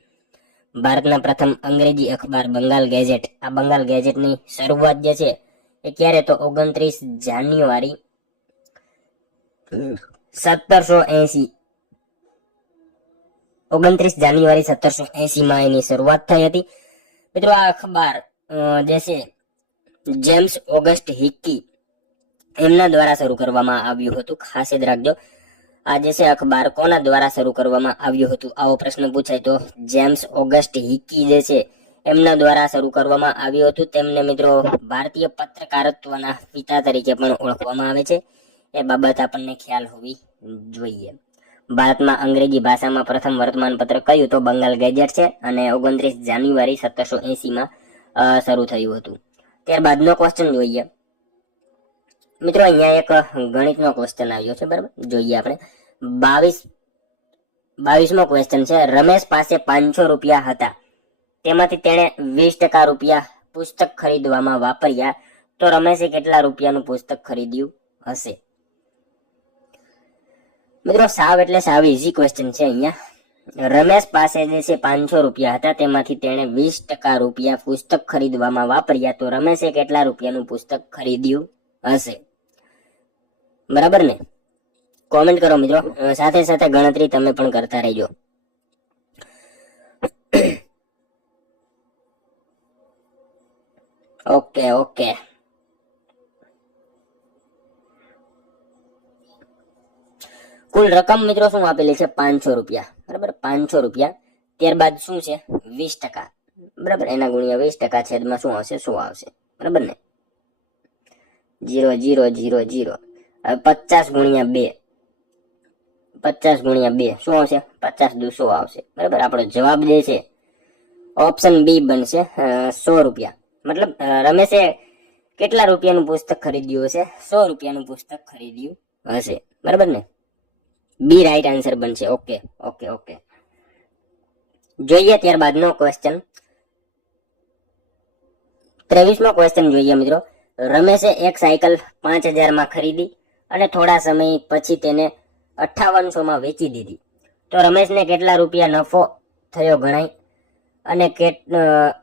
ભારતના પ્રથમ અંગ્રેજી અખબાર બંગાળ ગેઝેટ, આ બંગાળ ગેઝેટ ની શરૂઆત જે છે એ ક્યારે? તો 29 જાન્યુઆરી 1780, 29 જાન્યુઆરી 1780 માં એની શરૂઆત થઈ હતી. મિત્રો આ અખબાર જે છે જેમ્સ ઓગસ્ટ હિકી એમના દ્વારા શરૂ કરવામાં આવ્યું હતું. ખાસ યાદ રાખજો, આ જે છે અખબાર કોના દ્વારા શરૂ કરવામાં આવ્યું હતું? આવો પ્રશ્ન પૂછાય તો જેમ્સ ઓગસ્ટ હિકી જે છે એમના દ્વારા શરૂ કરવામાં આવ્યું હતું. તેમને મિત્રો ભારતીય પત્રકારત્વના પિતા તરીકે પણ ઓળખવામાં આવે છે. એ બાબત આપણને ખ્યાલ હોવી જોઈએ. ભારતમાં અંગ્રેજી ભાષામાં પ્રથમ વર્તમાન પત્ર કયું? તો બંગાળ ગેઝેટ છે અને 29 જાન્યુઆરી 1780 માં શરૂ થયું હતું. ત્યારબાદનો ક્વેશ્ચન જોઈએ. મિત્રો અહીંયા એક ગણિતનો ક્વેશ્ચન આવ્યો છે, બરાબર, જોઈએ આપણે. 22મો ક્વેશ્ચન છે. રમેશ પાસે 500 રૂપિયા હતા, તેમાંથી તેણે 20% રૂપિયા પુસ્તક ખરીદવામાં વાપર્યા, તો રમેશે કેટલા રૂપિયાનું પુસ્તક ખરીદ્યું હશે? મિત્રો સાવ એટલે સાવ ઈઝી ક્વેશ્ચન છે. અહીંયા રમેશ પાસે જે છે 500 રૂપિયા હતા, તેમાંથી તેણે 20% રૂપિયા પુસ્તક ખરીદવામાં વાપર્યા, તો રમેશે કેટલા રૂપિયાનું પુસ્તક ખરીદ્યું હશે? બરાબર ને? કોમેન્ટ કરો મિત્રો, સાથે સાથે ગણતરી તમે પણ કરતા રહેજો. ઓકે કુલ રકમ મિત્રો શું આપેલી છે? 500 રૂપિયા, બરાબર, 500 રૂપિયા. ત્યારબાદ શું છે? 20%, બરાબર, એના ગુણ્યા 20%, છેદમાં શું આવશે? 100 આવશે, બરાબર ને? 0 0 0 0. હવે 50 ગુણ્યા 2, 50 ગુણ્યા 2 શું આવશે? 50 દુ 100 આવશે, બરાબર. આપણો જવાબ જે છે ઓપ્શન બી બનશે, 100 રૂપિયા. મતલબ રમેશે કેટલા રૂપિયાનું પુસ્તક ખરીદ્યું હશે? 100 રૂપિયાનું પુસ્તક ખરીદ્યું હશે, બરાબર ને? બી રાઈટ આન્સર બનશે. ઓકે જોઈએ ત્યારબાદનો ક્વેશ્ચન. 23મો ક્વેશ્ચન જોઈએ મિત્રો. રમેશે એક સાયકલ 5000 માં ખરીદી અને થોડા સમય પછી તેને 5800 માં વેચી દીધી, તો રમેશને કેટલા રૂપિયા નફો થયો ગણાય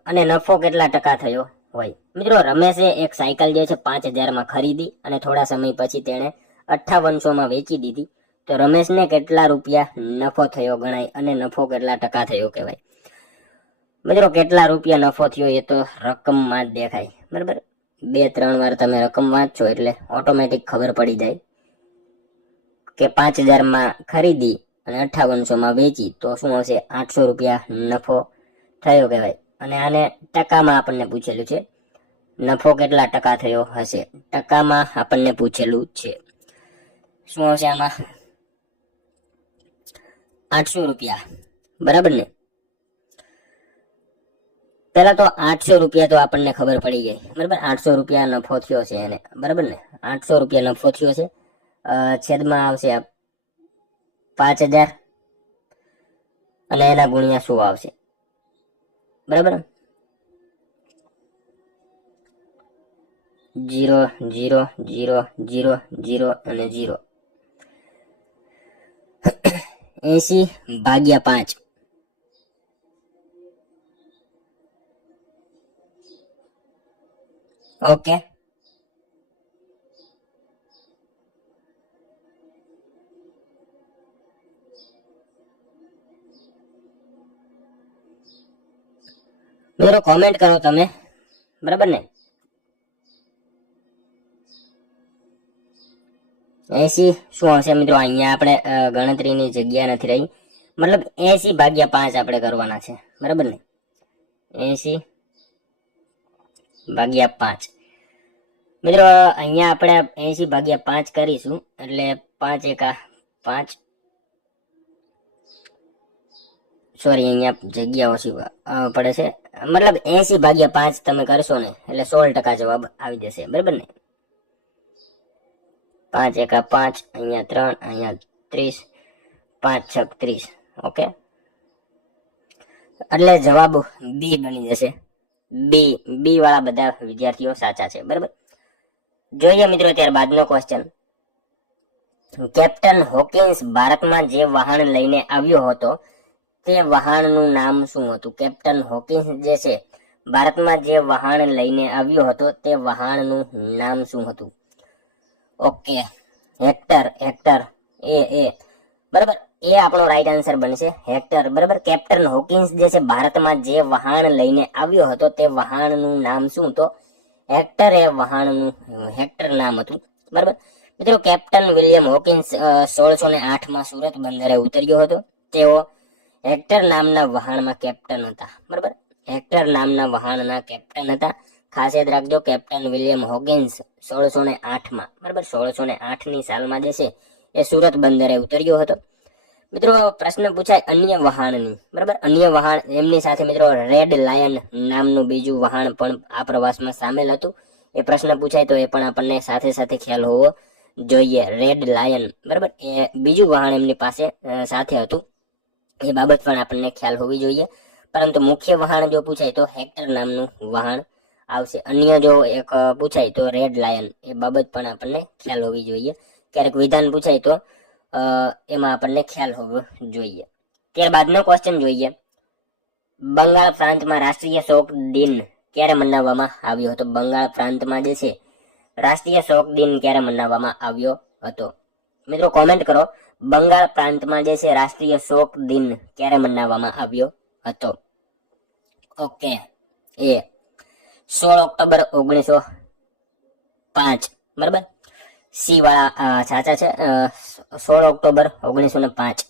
અને નફો કેટલા ટકા થયો હોય? મિત્રો રમેશે એક સાયકલ જે છે 5000 માં ખરીદી અને થોડા સમય પછી તેને 5800 માં વેચી દીધી, તો રમેશને કેટલા રૂપિયા નફો થયો ગણાય અને નફો કેટલા ટકા થયો કહેવાય? મિત્રો કેટલા રૂપિયા નફો થયો એ તો રકમમાં જ દેખાય, બરાબર. 2-3 વાર તમે રકમ વાંચો એટલે ઓટોમેટિક ખબર પડી જાય કે 5000 માં ખરીદી અને 5800 માં વેચી, તો શું હશે? 800 રૂપિયા નફો થયો કહેવાય. અને આને ટકામાં આપણને પૂછેલું છે, નફો કેટલા ટકા થયો હશે? ટકામાં આપણને પૂછેલું છે. શું આવશે આમાં? 800 રૂપિયા, બરાબર ને? પેલા તો 800 રૂપિયા તો આપણને ખબર પડી ગઈ, બરાબર. 800 રૂપિયા નફો થયો છે એને, બરાબર ને? ₹800 નફો થયો છે. છેદમાં આવશે 5000 અને એના ગુણ્યા 100 આવશે, બરાબર. 0 0 0 0 0 અને 0. 80/5. ઓકે, મિત્રો કોમેન્ટ કરો તમે, બરાબર ને. 80 શું આવશે મિત્રો? અહીંયા આપણે ગણતરીની જગ્યા નથી રહી, મતલબ 80/5 આપણે કરવાના છે, બરાબર ને. 80/5 મિત્રો અહીંયા આપણે 80/5 કરીશું એટલે 5 એકા 5, સોરી અહીંયા જગ્યા ઓછી પડે છે, મતલબ 80/5 તમે કરશો ને એટલે 16% જવાબ આવી જશે, બરાબર ને. 5 એકા 5, અહીંયા 3, અહીંયા 30, 5 6 30. ઓકે, એટલે જવાબ બી બની જશે. બી વાળા બધા વિદ્યાર્થીઓ સાચા છે, બરાબર. જોઈએ મિત્રો ત્યારબાદનો ક્વેશ્ચન. કેપ્ટન હોકિન્સ ભારતમાં જે વાહન લઈને આવ્યો હતો તે વાહનનું નામ શું હતું? કેપ્ટન હોકિન્સ જે છે ભારતમાં જે વાહન લઈને આવ્યો હતો તે વાહનનું નામ શું હતું? ઓકે, હેક્ટર એ બરાબર, એ આપણો રાઈટ આન્સર બનશે, હેક્ટર, બરાબર. કેપ્ટન હોકિન્સ જે છે ભારતમાં જે વાહન લઈને આવ્યો હતો તે વાહનનું નામ શું? તો હેક્ટર એ વાહનનું હેક્ટર નામ હતું, બરાબર. મિત્રો કેપ્ટન વિલિયમ હોકિન્સ 1608 સુરત બંદરે ઉતર્યો હતો. તેઓ હેક્ટર નામના વહાણમાં કેપ્ટન હતા, બરાબર. હેક્ટર નામના વહાણના કેપ્ટન હતા. ખાસ યાદ રાખજો, કેપ્ટન વિલિયમ હોકિન્સ 1608 બરાબર, 1608ની સાલમાં જે છે એ સુરત બંદરે ઉતર્યો હતો. મિત્રો પ્રશ્ન પૂછાય અન્ય વહાણની, બરાબર. અન્ય વહાણ એમની સાથે મિત્રો રેડ લાયન નામનું બીજું વહાણ પણ આ પ્રવાસમાં સામેલ હતું. એ પ્રશ્ન પૂછાય તો એ પણ આપણને સાથે સાથે ખ્યાલ હોવો જોઈએ. રેડ લાયન, બરાબર, એ બીજું વહાણ એમની પાસે સાથે હતું, એ બાબત પણ આપણને ખ્યાલ હોવી જોઈએ. પરંતુ મુખ્ય વહાણ જો પૂછાય તો હેક્ટર નામનું વહાણ આવશે. અન્ય જો એક પૂછાય તો રેડ લાયન, એ બાબત પણ આપણને ખ્યાલ હોવી જોઈએ. ક્યારેક વિધાન પૂછાય તો એમાં આપણને ખ્યાલ હોવો જોઈએ. ત્યારબાદનો ક્વેશ્ચન જોઈએ. બંગાળ પ્રાંતમાં રાષ્ટ્રીય શોક દિન ક્યારે મનાવવામાં આવ્યો હતો? બંગાળ પ્રાંતમાં જે છે રાષ્ટ્રીય શોક દિન ક્યારે મનાવવામાં આવ્યો હતો? મિત્રો કોમેન્ટ કરો, બંગાળ પ્રાંતમાં જે છે રાષ્ટ્રીય શોક દિન ક્યારે મનાવવામાં આવ્યો હતો? ઓકે, એ 16 ઓક્ટોબર 1905, બરાબર. સી વાળા સાચા છે. 16 ઓક્ટોબર 1905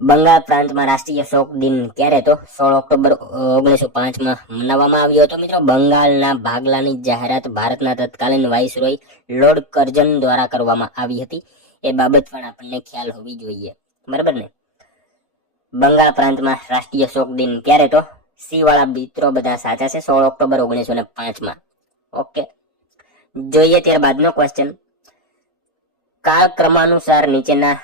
બંગાળ પ્રાંતમાં રાષ્ટ્રીય શોક દિન ક્યારે? તો 16 ઓક્ટોબર 1905 મનાવવામાં આવ્યો હતો. મિત્રો બંગાળના ભાગલાની જાહેરાત ભારતના તત્કાલીન વાઇસરોય લોર્ડ કર્જન દ્વારા કરવામાં આવી હતી. એ બાબત પણ આપણને ખ્યાલ હોવી જોઈએ, બરાબર ને. બંગાળ પ્રાંતમાં રાષ્ટ્રીય શોક દિન ક્યારે? તો સી વાળા મિત્રો બધા સાચા છે, 16 ઓક્ટોબર 1905. ઓકે, જોઈએ ત્યારબાદનો ક્વેશ્ચન. કાળ ક્રમાનુસાર નીચેના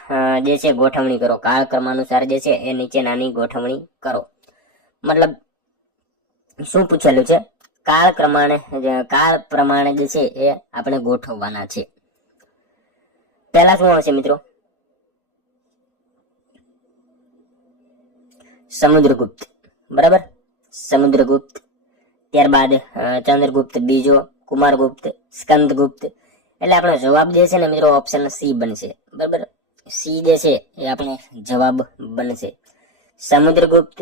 જે છે ગોઠવણી કરો. કાળ ક્રમાનુસાર જે છે એ નીચેનાની ગોઠવણી કરો. મતલબ શું પૂછેલું છે? કાળ પ્રમાણે જે છે એ આપણે ગોઠવવાના છે. પહેલા શું આવશે મિત્રો? સમુદ્રગુપ્ત, બરાબર, સમુદ્રગુપ્ત. ત્યારબાદ ચંદ્રગુપ્ત બીજો, કુમારગુપ્ત, સ્કંદગુપ્ત. એટલે આપણો જવાબ જે છે ને મિત્રો ઓપ્શન સી બનશે, બરાબર. સી જે છે એ આપણો જવાબ બનશે, સમુદ્રગુપ્ત,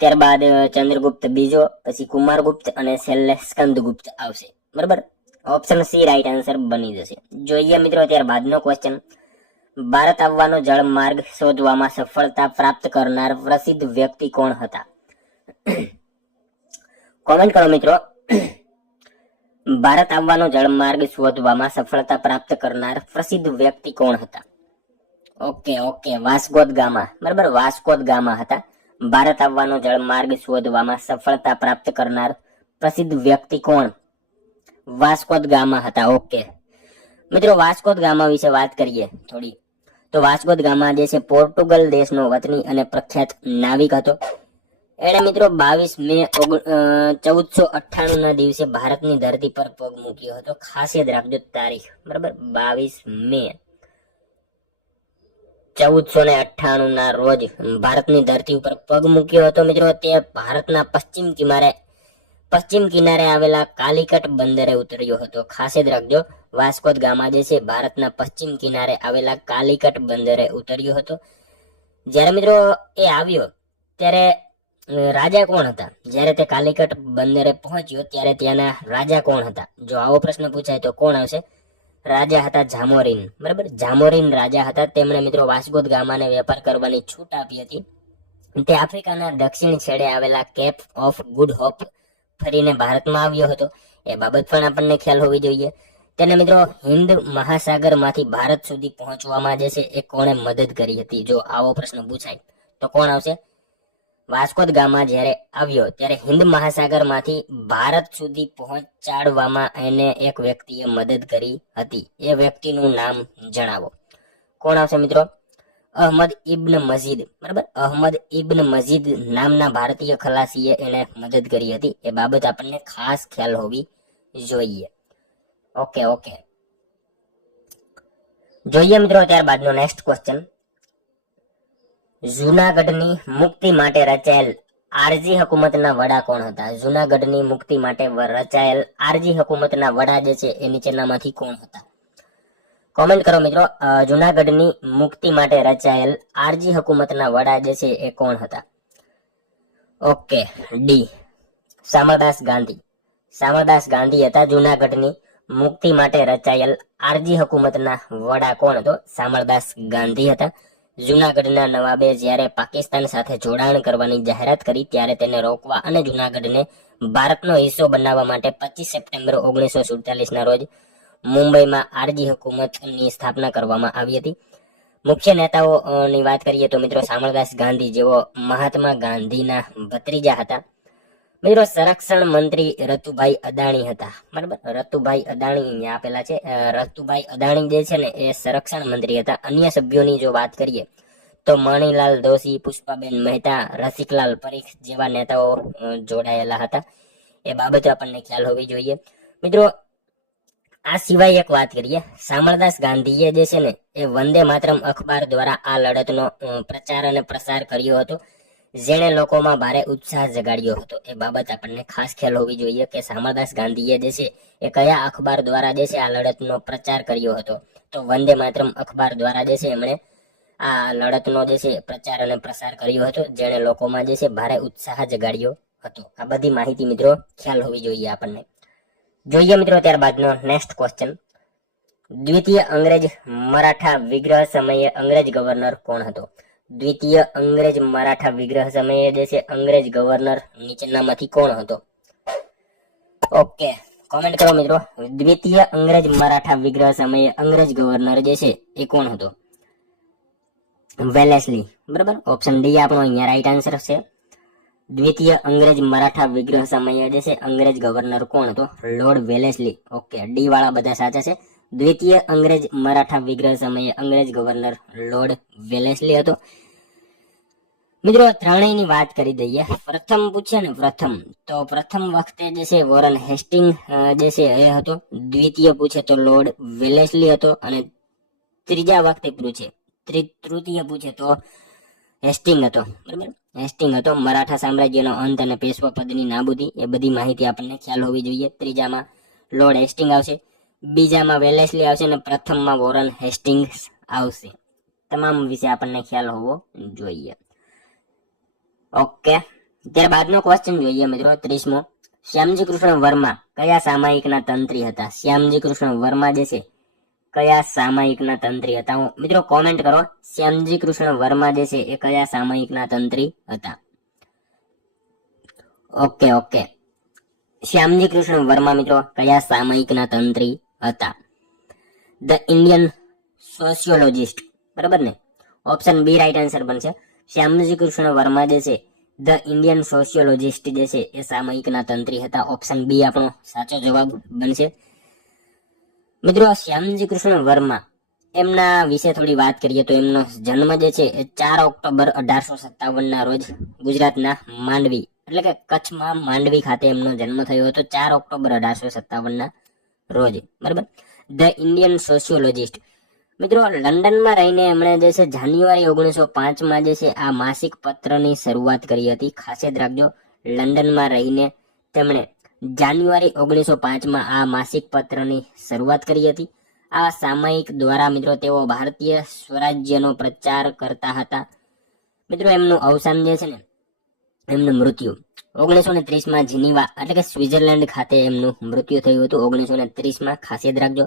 ત્યારબાદ ચંદ્રગુપ્ત બીજો, પછી કુમારગુપ્ત અને છેલ્લે સ્કંદગુપ્ત આવશે, બરાબર. ઓપ્શન સી રાઈટ આન્સર બની જશે. જોઈએ મિત્રો ત્યારબાદનો ક્વેશ્ચન. ભારત આવવાનો જળમાર્ગ શોધવામાં સફળતા પ્રાપ્ત કરનાર પ્રસિદ્ધ વ્યક્તિ કોણ હતા? કોમેન્ટ કરો મિત્રો. ભારત આવવાનો જળમાર્ગ શોધવામાં સફળતા પ્રાપ્ત કરનાર પ્રસિદ્ધ વ્યક્તિ કોણ હતા? ઓકે, વાસ્કો દ ગામા, બરાબર, વાસ્કો દ ગામા હતા. ભારત આવવાનો જળમાર્ગ શોધવામાં સફળતા પ્રાપ્ત કરનાર પ્રસિદ્ધ વ્યક્તિ કોણ? વાસ્કો દ ગામા હતા. ઓકે મિત્રો, વાસ્કો દ ગામા વિશે વાત કરીએ થોડી, તો વાસ્કો દ ગામા જે છે પોર્ટુગલ દેશનો વતની અને પ્રખ્યાત નાવિક હતો. એણે મિત્રો 22 મે 1498 ના દિવસે ભારતની ધરતી પર પગ મૂક્યો હતો. ખાસ યાદ રાખજો તારીખ, બરાબર, 22 મે 1498 ના રોજ ભારતની ધરતી ઉપર પગ મૂક્યો હતો. મિત્રો, તે ભારતના પશ્ચિમ કિનારે આવેલા કાલિકટ બંદરે ઉતર્યો હતો. ખાસ યાદ રાખજો, વાસ્કો દ ગામા જે છે ભારતના પશ્ચિમ કિનારે આવેલા કાલિકટ બંદરે ઉતર્યો હતો. જ્યારે મિત્રો એ આવ્યો ત્યારે રાજા કોણ હતા? જ્યારે તે કાલિકટ બંદરે પહોંચ્યો ત્યારે ત્યાંના રાજા કોણ હતા? જો આવો પ્રશ્ન પૂછાય તો કોણ આવશે? રાજા હતા જામોરીન, બરાબર, જામોરીન રાજા હતા. તેમણે મિત્રો વાસ્કો દ ગામાને વેપાર કરવાની છૂટ આપી હતી. તે આફ્રિકાના દક્ષિણ છેડે આવેલા કેપ ઓફ ગુડ હોપ ફરીને ભારતમાં આવ્યો હતો. એ બાબત પણ આપણને ખ્યાલ હોવી જોઈએ. તેને મિત્રો હિન્દ મહાસાગર માંથી ભારત સુધી પહોંચવામાં જે છે એ કોણે મદદ કરી હતી? જો આવો પ્રશ્ન પૂછાય તો કોણ આવશે? વાસ્કો દ ગામા જ્યારે આવ્યો ત્યારે હિન્દ મહાસાગર માંથી ભારત સુધી પહોંચાડવામાં એને એક વ્યક્તિએ મદદ કરી હતી. એ વ્યક્તિનું નામ જણાવો. કોણ આવશે મિત્રો? અહમદ ઇબ્ન મજીદ, બરાબર, અહમદ ઇબ્ન મજીદ નામના ભારતીય ખલાસીએ એને મદદ કરી હતી. એ બાબત આપણને ખાસ ખ્યાલ હોવી જોઈએ. ઓકે જોઈએ મિત્રો ત્યારબાદનો નેક્સ્ટ ક્વેશ્ચન. જૂનાગઢની મુક્તિ માટે રચાયેલ આરજી હકુમતના વડા કોણ હતા? જૂનાગઢની મુક્તિ માટે રચાયેલ આરજી હકુમતના વડા જે છે એ નીચેનામાંથી કોણ હતા? કોમેન્ટ કરો મિત્રો. જૂનાગઢની મુક્તિ માટે રચાયેલ આરજી હકુમતના વડા જે છે એ કોણ હતા? Okay, D, Shamaldas Gandhi. શામળદાસ ગાંધી હતા. જૂનાગઢની મુક્તિ માટે રચાયેલ આરજી હકુમતના વડા કોણ હતો? શામળદાસ ગાંધી હતા. જૂનાગઢના નવાબે જ્યારે પાકિસ્તાન સાથે જોડાણ કરવાની જાહેરાત કરી ત્યારે તેને રોકવા અને જૂનાગઢને ભારતનો હિસ્સો બનાવવા માટે 25 સપ્ટેમ્બર 1947 ના રોજ મુંબઈમાં આરજી હકુમતની સ્થાપના કરવામાં આવી હતી. મુખ્ય નેતાઓની વાત કરીએ તો મિત્રો શામળદાસ ગાંધી જેઓ મહાત્મા ગાંધીના ભત્રીજા હતા. મિત્રો સંરક્ષણ મંત્રી રતુભાઈ અદાણી હતા, બરાબર, રતુભાઈ અદાણી અહીંયા આપેલા છે. રતુભાઈ અદાણી જે છે ને એ સંરક્ષણ મંત્રી હતા. અન્ય સભ્યોની જો વાત કરીએ તો મણિલાલ દોશી, પુષ્પાબેન મહેતા, રસિકલાલ પરીખ જેવા નેતાઓ જોડાયેલા હતા. એ બાબતે આપણને ખ્યાલ હોવી જોઈએ. મિત્રો આ સિવાય એક વાત કરીએ, શામળદાસ ગાંધીએ જે છે ને એ વંદે માતરમ અખબાર દ્વારા આ લડતનો પ્રચાર અને પ્રસાર કર્યો હતો, જેણે લોકોમાં ભારે ઉત્સાહ જગાડ્યો હતો. એ બાબત આપણને ખાસ ખ્યાલ હોવી જોઈએ કે શામળદાસ ગાંધીએ જે છે એ કયા અખબાર દ્વારા જે છે આ લડતનો પ્રચાર કર્યો હતો? તો વંદે માતરમ અખબાર દ્વારા જે છે એમણે આ લડતનો જે છે પ્રચાર અને પ્રસાર કર્યો હતો, જેણે લોકોમાં જે છે ભારે ઉત્સાહ જગાડ્યો હતો. આ બધી માહિતી મિત્રો ખ્યાલ હોવી જોઈએ આપણને. જોઈએ મિત્રો ત્યારબાદનો નેક્સ્ટ ક્વેશ્ચન. દ્વિતીય અંગ્રેજ મરાઠા વિગ્રહ સમયે અંગ્રેજ ગવર્નર કોણ હતો? દ્વિતીય અંગ્રેજ મરાઠા વિગ્રહ સમયે જે છે અંગ્રેજ ગવર્નર નીચેનામાંથી કોણ હતો? ઓકે, કોમેન્ટ કરો મિત્રો. દ્વિતીય અંગ્રેજ મરાઠા વિગ્રહ સમયે અંગ્રેજ ગવર્નર જે છે એ કોણ હતો? વેલેસ્લી, બરાબર, ઓપ્શન ડી આપણો અહીંયા રાઈટ આન્સર છે. દ્વિતીય અંગ્રેજ મરાઠા વિગ્રહ સમયે જે છે અંગ્રેજ ગવર્નર કોણ હતો? Lord Wellesley. ઓકે, ડી વાળા બધા સાચા છે. દ્વિતીય અંગ્રેજ મરાઠા વિગ્રહ સમયે અંગ્રેજ ગવર્નર લોર્ડ વેલેસ્લી હતો. મિત્રો ત્રણેયની વાત કરી દઈએ. પ્રથમ પૂછે ને તો પ્રથમ વખતે જે છે વોરન હેસ્ટિંગ જે છે એ હતો. દ્વિતીય પૂછે તો લોર્ડ વેલેસ્લી હતો. અને ત્રીજા વખતે પૂછે તૃતીય પૂછે તો હેસ્ટિંગ હતો, બરાબર, હેસ્ટિંગ હતો. મરાઠા સામ્રાજ્યનો અંત અને પેશવા પદની નાબૂદી, એ બધી માહિતી આપણને ખ્યાલ હોવી જોઈએ. ત્રીજામાં લોર્ડ હેસ્ટિંગ આવશે, બીજામાં વેલેસ્લી આવશે અને પ્રથમમાં વોરન હેસ્ટિંગ્સ આવશે. તમામ વિશે આપણને ખ્યાલ હોવો જોઈએ. ઓકે, ત્યારબાદનો ક્વેશ્ચન જોઈએ મિત્રો 30મો. શ્યામજી કૃષ્ણ વર્મા કયા સામાયિકના તંત્રી હતા? શ્યામજી કૃષ્ણ વર્મા જે છે કયા સામાયિકના તંત્રી હતા? મિત્રો કોમેન્ટ કરો, શ્યામજી કૃષ્ણ વર્મા જે છે એ કયા સામાયિકના તંત્રી હતા? ઓકે, શ્યામજી કૃષ્ણ વર્મા મિત્રો કયા સામાયિકના તંત્રી હતા? ધ ઇન્ડિયન સોશિયોલોજિસ્ટ, બરાબર ને? ઓપ્શન બી રાઈટ આન્સર બનશે. શ્યામજી કૃષ્ણ વર્મા જે છે ધ ઇન્ડિયન સોશિયોલોજિસ્ટ જે છે એ સામયિકના તંત્રી હતા. ઓપ્શન બી આપણો સાચો જવાબ બનશે. મિત્રો શ્યામજી કૃષ્ણ વર્મા એમના વિશે થોડી વાત કરીએ તો એમનો જન્મ જે છે એ 4 ઓક્ટોબર 1857 ના રોજ ગુજરાતના માંડવી એટલે કે કચ્છમાં માંડવી ખાતે એમનો જન્મ થયો હતો 4 ઓક્ટોબર 1857 ના રોજ. બરાબર. ધ ઇન્ડિયન સોશિયોલોજિસ્ટ મિત્રો લંડનમાં રહીને એમણે જે છે જાન્યુઆરી 1905 જે છે આ માસિક પત્રની શરૂઆત કરી હતી. ખાસ યાદ રાખજો, લંડનમાં રહીને તેમણે જાન્યુઆરી 1905 આ માસિક પત્રની શરૂઆત કરી હતી. આ સામયિક દ્વારા મિત્રો તેઓ ભારતીય સ્વરાજ્યનો પ્રચાર કરતા હતા. મિત્રો એમનું અવસાન જે છે ને, એમનું મૃત્યુ 1930 જીનીવા એટલે કે સ્વિટ્ઝરલેન્ડ ખાતે એમનું મૃત્યુ થયું હતું 1930. ખાસ યાદ રાખજો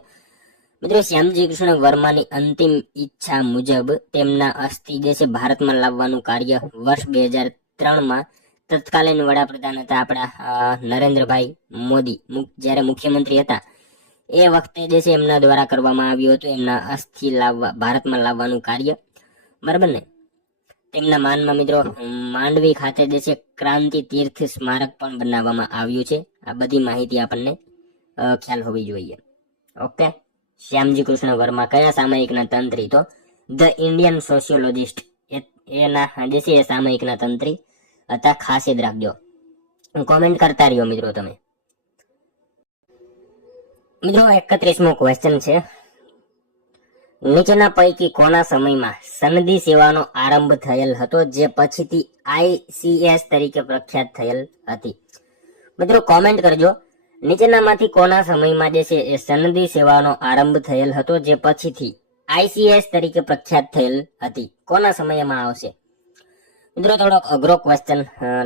મિત્રો, શ્યામજી કૃષ્ણ વર્માની અંતિમ ઈચ્છા મુજબ તેમના અસ્થિ જે છે ભારતમાં લાવવાનું કાર્ય વર્ષ 2003 તત્કાલીન વડાપ્રધાન હતા આપણા નરેન્દ્રભાઈ મોદી જ્યારે મુખ્યમંત્રી હતા એ વખતે જે છે એમના દ્વારા કરવામાં આવ્યું હતું. એમના અસ્થિ ભારતમાં લાવવાનું કાર્ય. બરાબર ને. તેમના માનમાં મિત્રો માંડવી ખાતે જે છે ક્રાંતિ તીર્થ સ્મારક પણ બનાવવામાં આવ્યું છે. આ બધી માહિતી આપણને ખ્યાલ હોવી જોઈએ. ઓકે. શ્યામજી કૃષ્ણ વર્મા કયા સામયિકના તંત્રી? તો ધ ઇન્ડિયન સોશિયોલોજિસ્ટ એના જે છે એ સામયિકના તંત્રી હતા. ખાસ યાદ રાખજો, કોમેન્ટ કરતા રહ્યો મિત્રો તમે. મિત્રો 31મો ક્વેશ્ચન છે, નીચેના પૈકી કોના સમયમાં સનદી સેવાનો આરંભ થયેલ હતો જે પછીથી ICS તરીકે પ્રખ્યાત થયેલ હતી? મિત્રો કોમેન્ટ કરજો, નીચેનામાંથી કોના સમયમાં જે છે એ સનદી સેવાનો આરંભ થયેલ હતો જે પછીથી ICS તરીકે પ્રખ્યાત થયેલ હતી? કોના સમયમાં આવશે? મિત્રો થોડોક અઘરો ક્વેશ્ચન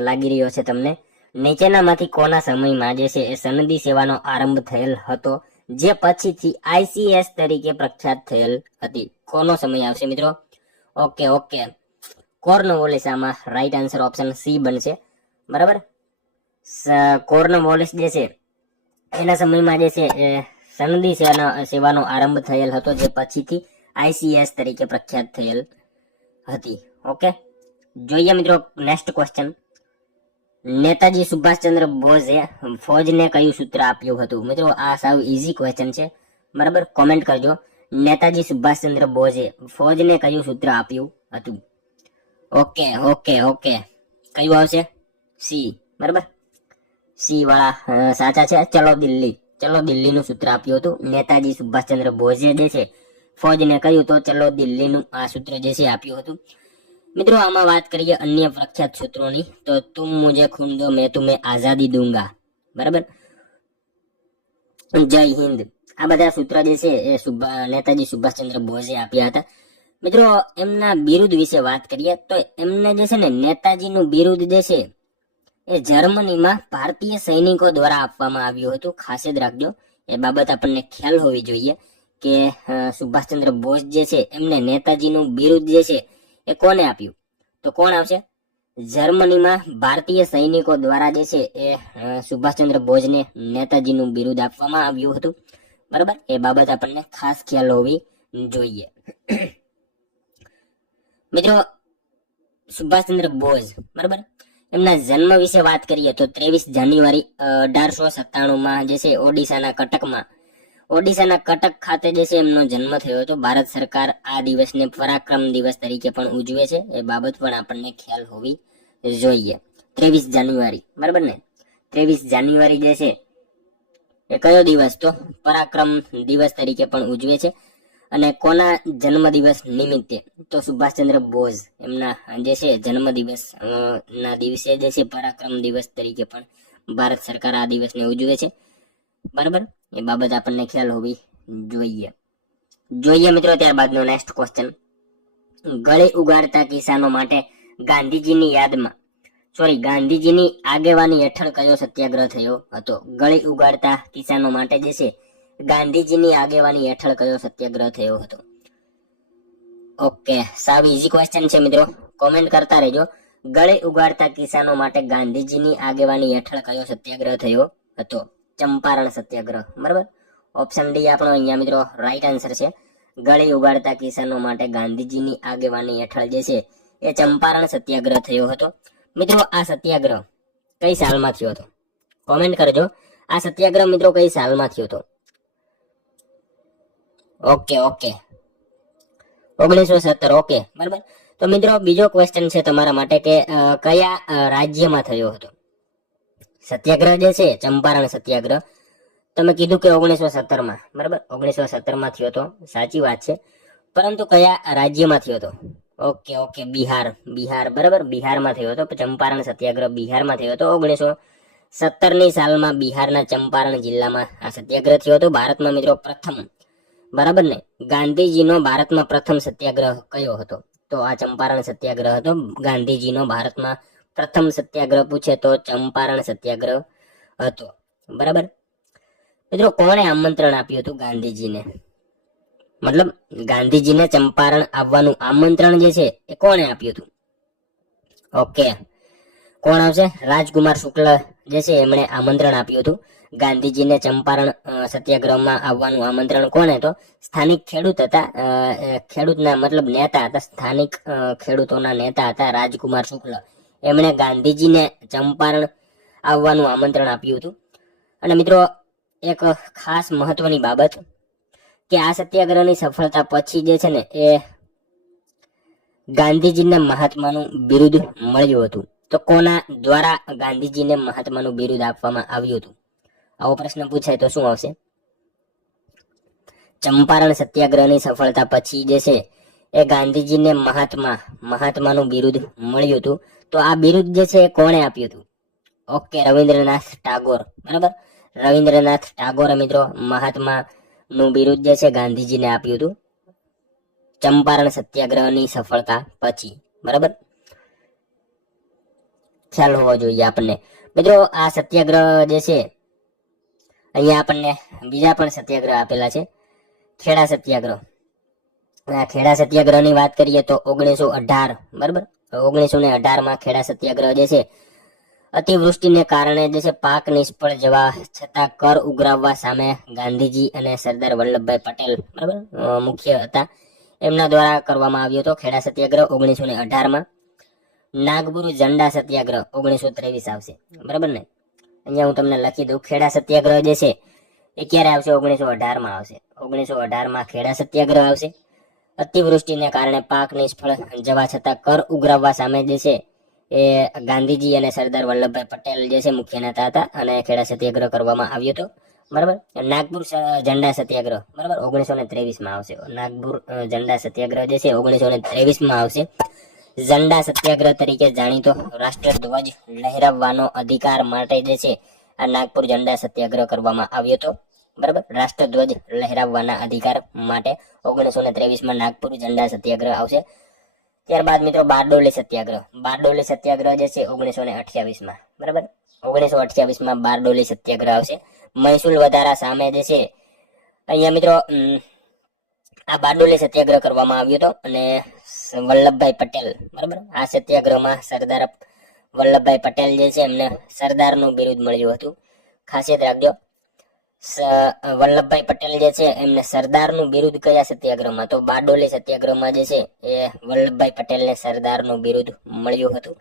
લાગી રહ્યો છે તમને. નીચેનામાંથી કોના સમયમાં જે છે એ સનદી સેવાનો આરંભ થયેલ હતો જે પછીથી ICS તરીકે પ્રખ્યાત થયેલ હતી? કોનો સમય આવશે મિત્રો? ઓકે. કોર્નવોલિસ આમાં રાઈટ આન્સર ઓપ્શન સી બનશે. બરાબર. કોર્નવોલિસ જે છે એના સમયમાં જે છે એ સનદી સેવાનો આરંભ થયેલ હતો જે પછીથી ICS તરીકે પ્રખ્યાત થયેલ હતી. ઓકે. જોઈએ મિત્રો નેક્સ્ટ ક્વેશ્ચન, નેતાજી સુભાષચંદ્ર બોઝે ફૌજને કયું સૂત્ર આપ્યું હતું? મિત્રો આ સાવ ઈઝી ક્વેશ્ચન છે. બરાબર. કોમેન્ટ કરજો, નેતાજી સુભાષચંદ્ર બોઝે ફૌજને કયું સૂત્ર આપ્યું હતું? ઓકે. કયું આવશે? સી. બરાબર. સી વાળા સાચા છે. ચલો દિલ્હીનું સૂત્ર આપ્યું હતું નેતાજી સુભાષચંદ્ર બોઝે જે છે ફૌજને કહ્યું તો ચલો દિલ્હીનું આ સૂત્ર જે છે આપ્યું હતું. મિત્રો આમાં વાત કરીએ અન્ય પ્રખ્યાત સૂત્રોની તો તુમ મુझे खून दो मैं तुम्हें आजादी दूंगा. બરાબર. જય હિન્દ. આ બધા સૂત્ર જે છે એ નેતાજી સુભાષચંદ્ર બોઝે આપ્યા હતા. મિત્રો એમના બિરુદ વિશે વાત કરીએ તો એમને જે છે ને નેતાજીનું બિરુદ જે છે એ જર્મનીમાં ભારતીય સૈનિકો દ્વારા આપવામાં આવ્યું હતું. ખાસ યાદ રાખજો, એ બાબત આપણને ખ્યાલ હોવી જોઈએ કે સુભાષચંદ્ર બોઝ જે છે એમને નેતાજીનું બિરુદ જે છે એ કોને આપ્યું? તો કોણ આવશે? જર્મનીમાં ભારતીય સૈનિકો દ્વારા જે છે એ સુભાષચંદ્ર બોઝને નેતાજીનું બિરુદ આપવામાં આવ્યું હતું. બરાબર. એ બાબત આપણને ખાસ ખ્યાલ હોવી જોઈએ. મિત્રો સુભાષચંદ્ર બોઝ, બરાબર, એમના જન્મ વિશે વાત કરીએ તો 23 જાન્યુઆરી 1897 જે છે ઓડિશાના કટક ખાતે જે છે એમનો જન્મ થયો હતો. ભારત સરકાર આ દિવસને પરાક્રમ દિવસ તરીકે પણ ઉજવે છે. એ બાબત પણ આપણને ખ્યાલ હોવી જોઈએ. 23 જાન્યુઆરી, બરાબર ને. 23 જાન્યુઆરી જે છે એ કયો દિવસ? તો પરાક્રમ દિવસ તરીકે પણ ઉજવે છે. અને કોના જન્મદિવસ નિમિત્તે? તો સુભાષચંદ્ર બોઝ એમના જે છે જન્મદિવસ ના દિવસે જે છે પરાક્રમ દિવસ તરીકે પણ ભારત સરકાર આ દિવસને ઉજવે છે. બરાબર. એ બાબત આપણને ખ્યાલ હોવી જોઈએ મિત્રો. ત્યારબાદનો નેક્સ્ટ ક્વેશ્ચન, ગળી ઉગાડતા કિસાનો માટે ગાંધીજીની આગેવાની હેઠળ કયો સત્યાગ્રહ થયો હતો? ગળી ઉગાડતા કિસાનો માટે જે છે ગાંધીજીની આગેવાની હેઠળ કયો સત્યાગ્રહ થયો હતો? ઓકે. સાવ ઈઝી ક્વેશ્ચન છે મિત્રો, કોમેન્ટ કરતા રહેજો. ગળી ઉગાડતા કિસાનો માટે ગાંધીજીની આગેવાની હેઠળ કયો સત્યાગ્રહ થયો હતો? ચંપારણ સત્યાગ્રહ. બરાબર. ઓપ્શન ડી આપણો અહીંયા મિત્રો રાઈટ આન્સર છે. ગળી ઉગાડતા કિસાનો માટે ગાંધીજીની આગેવાની હેઠળ જે છે એ ચંપારણ સત્યાગ્રહ થયો હતો. મિત્રો આ સત્યાગ્રહ કઈ સાલમાં થયો હતો? કોમેન્ટ કરજો. આ સત્યાગ્રહ મિત્રો કઈ સાલમાં થયો હતો? ઓકે 1917. ઓકે, બરાબર. તો મિત્રો બીજો ક્વેશ્ચન છે તમારા માટે કે કયા રાજ્યમાં થયો હતો સત્યાગ્રહ જે છે, ચંપારણ સત્યાગ્રહ? તમે કીધું કે 1917માં, બરાબર. 1917માં થયો હતો, સાચી વાત છે, પરંતુ કયા રાજ્યમાં થયો હતો? ઓકે, બિહાર, બરાબર. બિહારમાં થયો હતો ચંપારણ સત્યાગ્રહ, બિહારમાં થયો હતો. 1917ની સાલમાં બિહારના ચંપારણ જિલ્લામાં આ સત્યાગ્રહ થયો હતો. ભારતમાં મિત્રો પ્રથમ, બરાબર ને, ગાંધીજીનો ભારતમાં પ્રથમ સત્યાગ્રહ કયો હતો? તો આ ચંપારણ સત્યાગ્રહ હતો. ગાંધીજીનો ભારતમાં પ્રથમ સત્યાગ્રહ પૂછે તો ચંપારણ સત્યાગ્રહ હતો, બરાબર. મિત્રો કોણે આમંત્રણ આપ્યું હતું ગાંધીજીને? મતલબ ગાંધીજીને ચંપારણ આવવાનું આમંત્રણ જે છે એ કોણે આપ્યું હતું? ઓકે, કોણ આવશે? રાજકુમાર શુક્લ જે છે એમણે આમંત્રણ આપ્યું હતું ગાંધીજીને ચંપારણ સત્યાગ્રહમાં આવવાનું આમંત્રણ. કોણે? તો સ્થાનિક ખેડૂત હતા, ખેડૂતના મતલબ નેતા હતા, સ્થાનિક ખેડૂતોના નેતા હતા રાજકુમાર શુક્લ. એમણે ગાંધીજીને ચંપારણ આવવાનું આમંત્રણ આપ્યું હતું. અને મિત્રો એક ખાસ મહત્વની બાબત કે આ સત્યાગ્રહની સફળતા પછી જે છે ને એ ગાંધીજીને મહાત્માનું બિરુદ મળ્યું હતું. તો કોના દ્વારા ગાંધીજીને મહાત્માનું બિરુદ આપવામાં આવ્યું હતું? આવો પ્રશ્ન પૂછાય તો શું આવશે? ચંપારણ સત્યાગ્રહની સફળતા પછી જે છે એ ગાંધીજીને મહાત્માનું બિરુદ મળ્યું હતું. તો આ બિરુદ જે છે એ કોણે આપ્યું હતું? ઓકે, રવિન્દ્રનાથ ટાગોર, બરાબર. રવિન્દ્રનાથ ટાગોરે મિત્રો મહાત્માનું બિરુદ જે છે ગાંધીજીને આપ્યું હતું ચંપારણ સત્યાગ્રહની સફળતા પછી, બરાબર. ખ્યાલ હોવો જોઈએ આપણને. મિત્રો આ સત્યાગ્રહ જે છે અહીંયા આપણને બીજા પણ સત્યાગ્રહ આપેલા છે. ખેડા સત્યાગ્રહ. આ ખેડા સત્યાગ્રહની વાત કરીએ તો 1918, બરાબર. 1918માં ખેડા સત્યાગ્રહ જે છે અતિવૃષ્ટિને કારણે જે છે પાક નિષ્ફળ જવા છતાં કર ઉઘરાવવા સામે ગાંધીજી અને સરદાર વલ્લભભાઈ પટેલ, બરાબર, મુખ્ય હતા, એમના દ્વારા કરવામાં આવ્યો હતો ખેડા સત્યાગ્રહ 1918માં. નાગપુર ઝંડા સત્યાગ્રહ 1923 આવશે, બરાબર ને. અહીંયા હું તમને લખી દઉં, ખેડા સત્યાગ્રહ જે છે એ ક્યારે આવશે? 1918માં આવશે. 1918માં ખેડા સત્યાગ્રહ આવશે. અતિવૃષ્ટિને કારણે પાક નિષ્ફળ જવા છતાં કર ઉઘરાવવા સામે જે છે એ ગાંધીજી અને સરદાર વલ્લભભાઈ પટેલ જે છે મુખ્ય નેતા હતા અને ખેડા સત્યાગ્રહ કરવામાં આવ્યો હતો, બરાબર. નાગપુર ઝંડા સત્યાગ્રહ, બરાબર, 1923માં આવશે. નાગપુર ઝંડા સત્યાગ્રહ જે છે 1923માં આવશે. ઝંડા સત્યાગ્રહ તરીકે જાણીતો રાષ્ટ્રધ્વજ લહેરાવવાનો અધિકાર માટે જે છે આ નાગપુર ઝંડા સત્યાગ્રહ કરવામાં આવ્યો હતો, બરાબર. રાષ્ટ્રધ્વજ લહેરાવવાના અધિકાર માટે 1923માં નાગપુર ઝંડા સત્યાગ્રહ આવશે. ત્યારબાદ મિત્રો બારડોલી સત્યાગ્રહ. બારડોલી સત્યાગ્રહ જે છે 1928માં, બરાબર. 1928માં બારડોલી સત્યાગ્રહ આવશે. મહેસૂલ વધારા સામે જે છે અહીંયા મિત્રો આ બારડોલી સત્યાગ્રહ કરવામાં આવ્યો હતો અને વલ્લભભાઈ પટેલ, બરાબર, આ સત્યાગ્રહમાં સરદાર વલ્લભભાઈ પટેલ જે છે એમને સરદારનું બિરુદ મળ્યું હતું. ખાસ યાદ રાખજો, વલ્લભભાઈ પટેલ જે છે એમને સરદારનું બિરુદ કયા સત્યાગ્રહમાં? તો બારડોલી સત્યાગ્રહમાં જે છે એ વલ્લભભાઈ પટેલને સરદારનું બિરુદ મળ્યું હતું.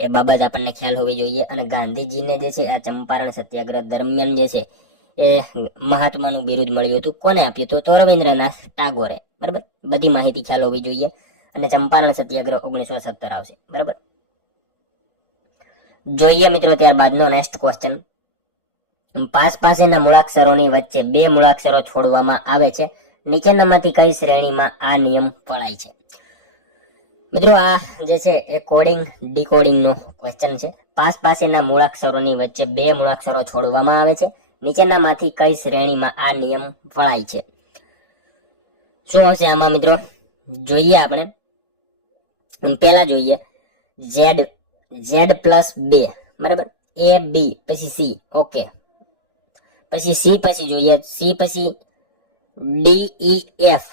એ બાબત આપણને ખ્યાલ હોવી જોઈએ. અને ગાંધીજીને જે છે આ ચંપારણ સત્યાગ્રહ દરમિયાન જે છે એ મહાત્માનું બિરુદ મળ્યું હતું. કોને આપ્યું હતું? તો રવિન્દ્રનાથ ટાગોરે, બરાબર. બધી માહિતી ખ્યાલ હોવી જોઈએ. અને ચંપારણ સત્યાગ્રહ 1917 આવશે, બરાબર. જોઈએ મિત્રો ત્યારબાદનો નેક્સ્ટ ક્વેશ્ચન. પાસેના મૂળાક્ષરોની વચ્ચે બે મૂળાક્ષરો છોડવામાં આવે છે, નીચેનામાંથી કઈ શ્રેણીમાં આ નિયમ પડાય છે? મિત્રો આ જે છે એ કોડિંગ ડીકોડિંગ નો ક્વેશ્ચન છે. પાસેના મૂળાક્ષરોની વચ્ચે બે મૂળાક્ષરો છોડવામાં આવે છે, નીચેનામાંથી કઈ શ્રેણીમાં આ નિયમ પડાય છે? શું હશે આમાં મિત્રો? જોઈએ આપણે. પહેલા જોઈએ Z+2, બરાબર. A B પછી C, ઓકે. પછી C પછી જોઈએ, C પછી D E F.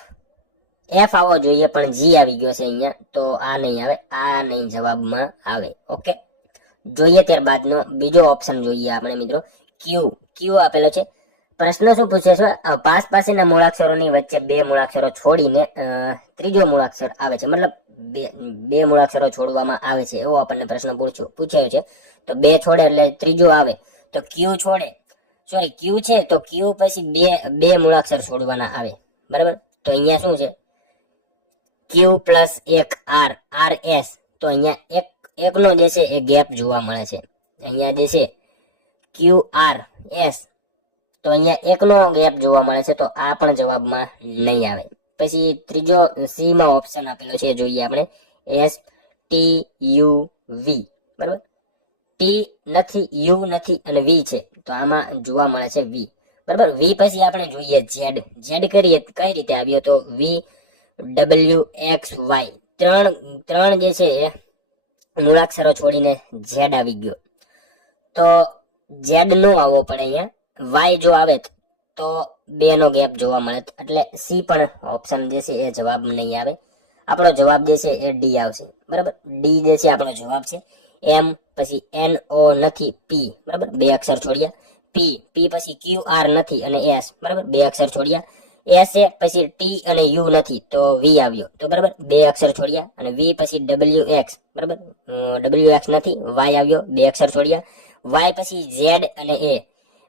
F આવવો જોઈએ પણ G આવી ગયો છે અહીંયા, તો આ નહીં આવે, આ નહીં જવાબમાં આવે, ઓકે. જોઈએ ત્યારબાદનો બીજો ઓપ્શન જોઈએ આપણે મિત્રો, Q આપેલો છે. પ્રશ્ન શું પૂછે છે? પાસેના મૂળાક્ષરોની વચ્ચે બે મૂળાક્ષરો છોડીને ત્રીજો મૂળાક્ષર આવે છે, મતલબ બે મૂળાક્ષરો છોડવામાં આવે છે, એવો આપણને પ્રશ્ન પૂછાયો છે. તો 2 છોડે એટલે ત્રીજો આવે. તો ક્યુ છોડે, સોરી ક્યુ છે તો ક્યુ પછી બે મૂળાક્ષર છોડવાના આવે, બરાબર. તો અહીંયા શું છે, ક્યુ પ્લસ 1 આર, આર એસ. તો અહીંયા એકનો જે છે એ ગેપ જોવા મળે છે. અહીંયા જે છે ક્યુ આર એસ, તો અહીંયા એકનો ગેપ જોવા મળે છે, તો આ પણ જવાબમાં નહીં આવે. પછી ત્રીજો સી માં ઓપ્શન આપેલો છે, જોઈએ આપણે, એસ ટી યુ વી, બરાબર. ટી નથી, યુ નથી અને વી છે, તો આમાં જોવા મળે છે વી, બરાબર. વી પછી આપણે જોઈએ ઝેડ. ઝેડ કરીએ કઈ રીતે આવ્યો, તો વી ડબલ્યુ એક્સ વાય, ત્રણ જે છે એ મૂળાક્ષરો છોડીને ઝેડ આવી ગયો. તો ઝેડ નો આવવો પડે અહીંયા, વાય જો આવે તો 2 નો ગેપ જોવા મળે, એટલે સી પણ ઓપ્શન જે છે એ જવાબ નહીં આવે. આપણો જવાબ જે છે એ ડી આવશે, બરાબર. ડી જે છે આપણો જવાબ છે. એમ પછી એન ઓ નથી, પી, બરાબર, 2 અક્ષર છોડ્યા. પી પછી ક્યુ આર નથી અને એસ, બરાબર, 2 અક્ષર છોડ્યા. એસ એ પછી ટી અને યુ નથી, તો વી આવ્યો, તો બરાબર 2 અક્ષર છોડ્યા. અને વી પછી ડબલ્યુ એક્સ, બરાબર, ડબલ્યુ એક્સ નથી, વાય આવ્યો, 2 અક્ષર છોડ્યા. વાય પછી ઝેડ અને એ,